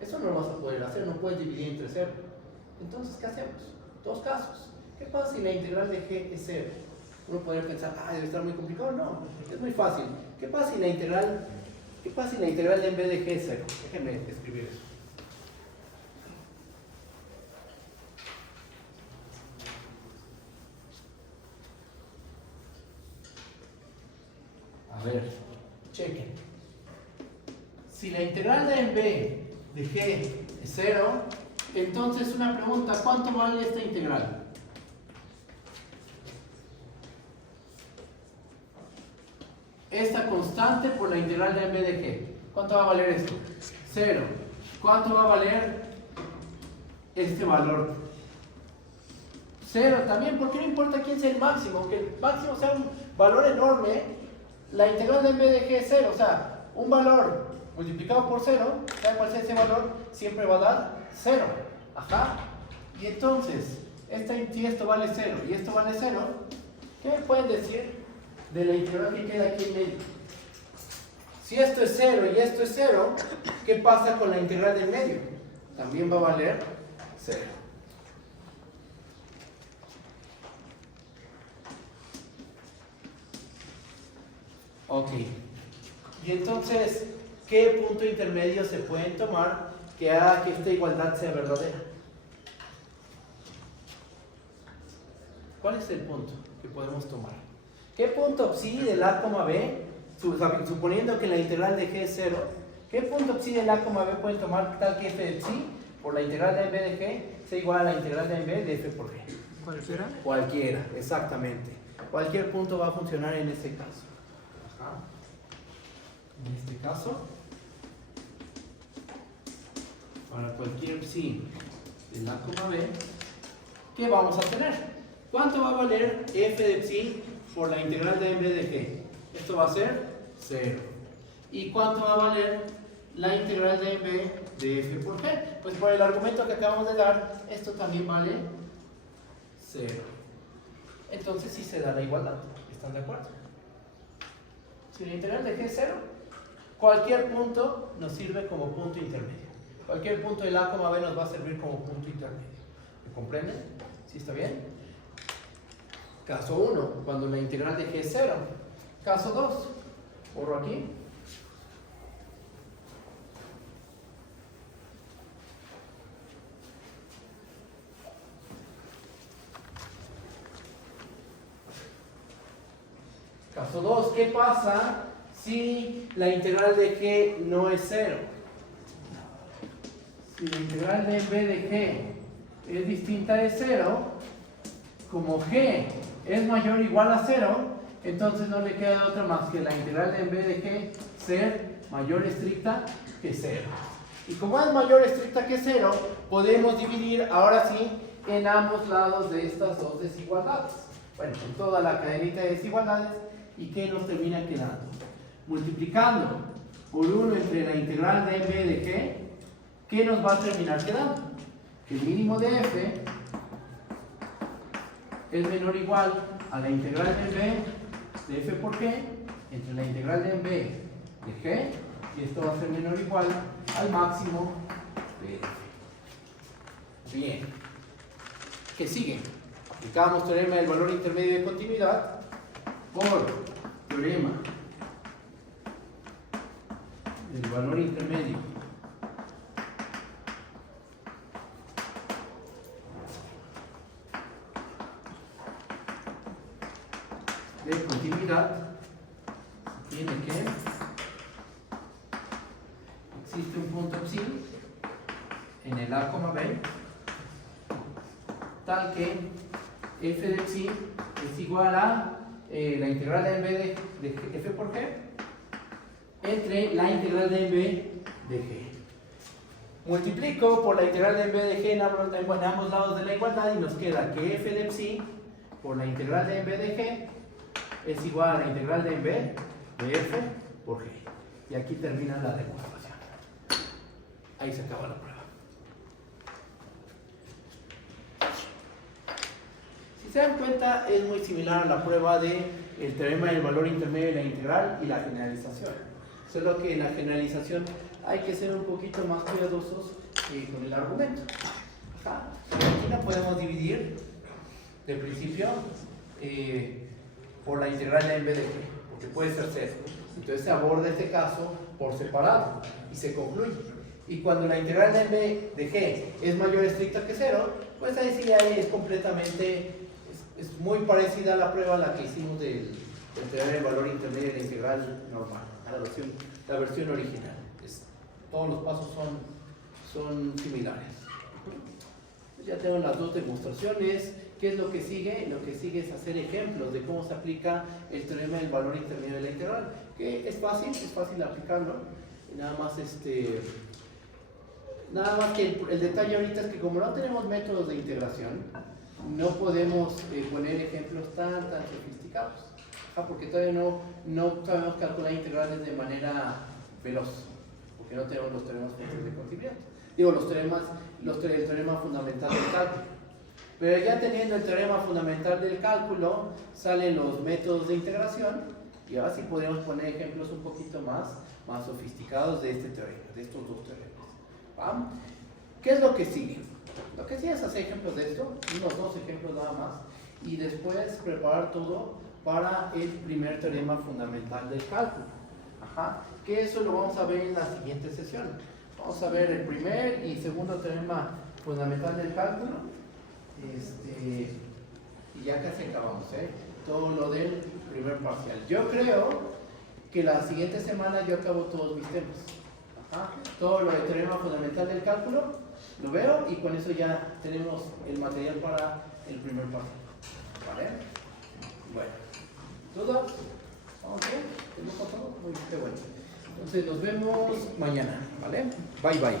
eso no lo vas a poder hacer, no puedes dividir entre 0. Entonces, ¿qué hacemos? Dos casos. ¿Qué pasa si la integral de g es 0? Uno podría pensar, debe estar muy complicado. No, es muy fácil. ¿Qué pasa si la integral de en b de g es 0? Déjenme escribir eso. A ver, chequen. Si la integral de en b de g es 0, entonces una pregunta, ¿cuánto vale esta integral? Esta constante por la integral de en b de g. ¿Cuánto va a valer esto? 0. ¿Cuánto va a valer este valor? 0 también, porque no importa quién sea el máximo, aunque el máximo sea un valor enorme, la integral de en b de g es 0, o sea, un valor multiplicado por 0, sea cual sea ese valor, siempre va a dar 0. Ajá. Y entonces, si esto vale 0 y esto vale 0, ¿qué me pueden decir de la integral que queda aquí en medio? Si esto es 0 y esto es 0, ¿qué pasa con la integral del medio? También va a valer 0. Ok. Y entonces, ¿qué punto intermedio se pueden tomar que haga que esta igualdad sea verdadera? ¿Cuál es el punto que podemos tomar? ¿Qué punto psi del A, B, suponiendo que la integral de g es 0, qué punto psi del A, B pueden tomar tal que f de psi por la integral de b de g sea igual a la integral de b de f por g? ¿Cualquiera? Cualquiera, exactamente. Cualquier punto va a funcionar en este caso. Ajá. En este caso, para cualquier psi del A, B, ¿qué vamos a tener? ¿Cuánto va a valer f de psi por la integral de b de g? Esto va a ser 0. ¿Y cuánto va a valer la integral de b de f por g? Pues por el argumento que acabamos de dar, esto también vale 0. Entonces sí se da la igualdad. ¿Están de acuerdo? Si la integral de g es 0, Cualquier punto nos sirve como punto intermedio. Cualquier punto del A, B nos va a servir como punto intermedio. ¿Me comprenden? ¿Sí está bien? Caso 1, cuando la integral de G es 0. Caso 2, borro aquí. Caso 2, ¿qué pasa si la integral de G no es 0? Si la integral de b de G es distinta de 0, como G es mayor o igual a 0, entonces no le queda otra más que la integral de b de G ser mayor estricta que 0. Y como es mayor estricta que 0, podemos dividir ahora sí en ambos lados de estas dos desigualdades. Bueno, en toda la cadenita de desigualdades. ¿Y qué nos termina quedando? Multiplicando por 1 entre la integral de b de G, ¿qué nos va a terminar quedando? Que el mínimo de f es menor o igual a la integral de b de f por g entre la integral de b de g, y esto va a ser menor o igual al máximo de f. Bien. ¿Qué sigue? Aplicamos teorema del valor intermedio de continuidad por teorema del valor intermedio de continuidad. Tiene que existe un punto psi en el A, B tal que f de psi es igual a la integral de b de f por g entre la integral de b de g. Multiplico por la integral de b de g en ambos lados de la igualdad y nos queda que f de psi por la integral de b de g es igual a la integral de b de f por g. Y aquí termina la demostración. Ahí se acaba la prueba. Si se dan cuenta, es muy similar a la prueba del teorema del valor intermedio de la integral y la generalización. Solo que en la generalización hay que ser un poquito más cuidadosos con el argumento. Aquí la podemos dividir de principio por la integral de b de g, porque puede ser 0. Entonces se aborda este caso por separado y se concluye. Y cuando la integral de b de g es mayor o estricta que 0, pues ahí sí es completamente... Es muy parecida a la prueba a la que hicimos del teorema del valor intermedio de la integral normal, a la versión original. Todos los pasos son similares. Ya tengo las dos demostraciones. ¿Qué es lo que sigue? Lo que sigue es hacer ejemplos de cómo se aplica el teorema del valor intermedio de la integral. Que es fácil aplicarlo. Nada más que el detalle ahorita es que como no tenemos métodos de integración, no podemos poner ejemplos tan sofisticados, porque todavía no sabemos calcular integrales de manera veloz, porque no tenemos los teoremas de continuidad. Digo, el teorema fundamental del cálculo. Pero ya teniendo el teorema fundamental del cálculo, salen los métodos de integración, y ahora sí podemos poner ejemplos un poquito más sofisticados de este teorema, de estos dos teoremas. ¿Va? ¿Qué es lo que sigue? Lo que sigue es hacer ejemplos de esto, unos 2 ejemplos nada más, y después preparar todo para el primer teorema fundamental del cálculo. Que eso lo vamos a ver en la siguiente sesión. Vamos a ver el primer y segundo teorema fundamental del cálculo. Y ya casi acabamos, todo lo del primer parcial. Yo creo que la siguiente semana yo acabo todos mis temas. Todo lo del teorema fundamental del cálculo lo veo, y con eso ya tenemos el material para el primer parcial. ¿Vale? Bueno, ¿dudas? ¿Vamos bien? ¿Tenemos todo? Muy bien, qué bueno. Entonces nos vemos mañana, ¿vale? Bye bye.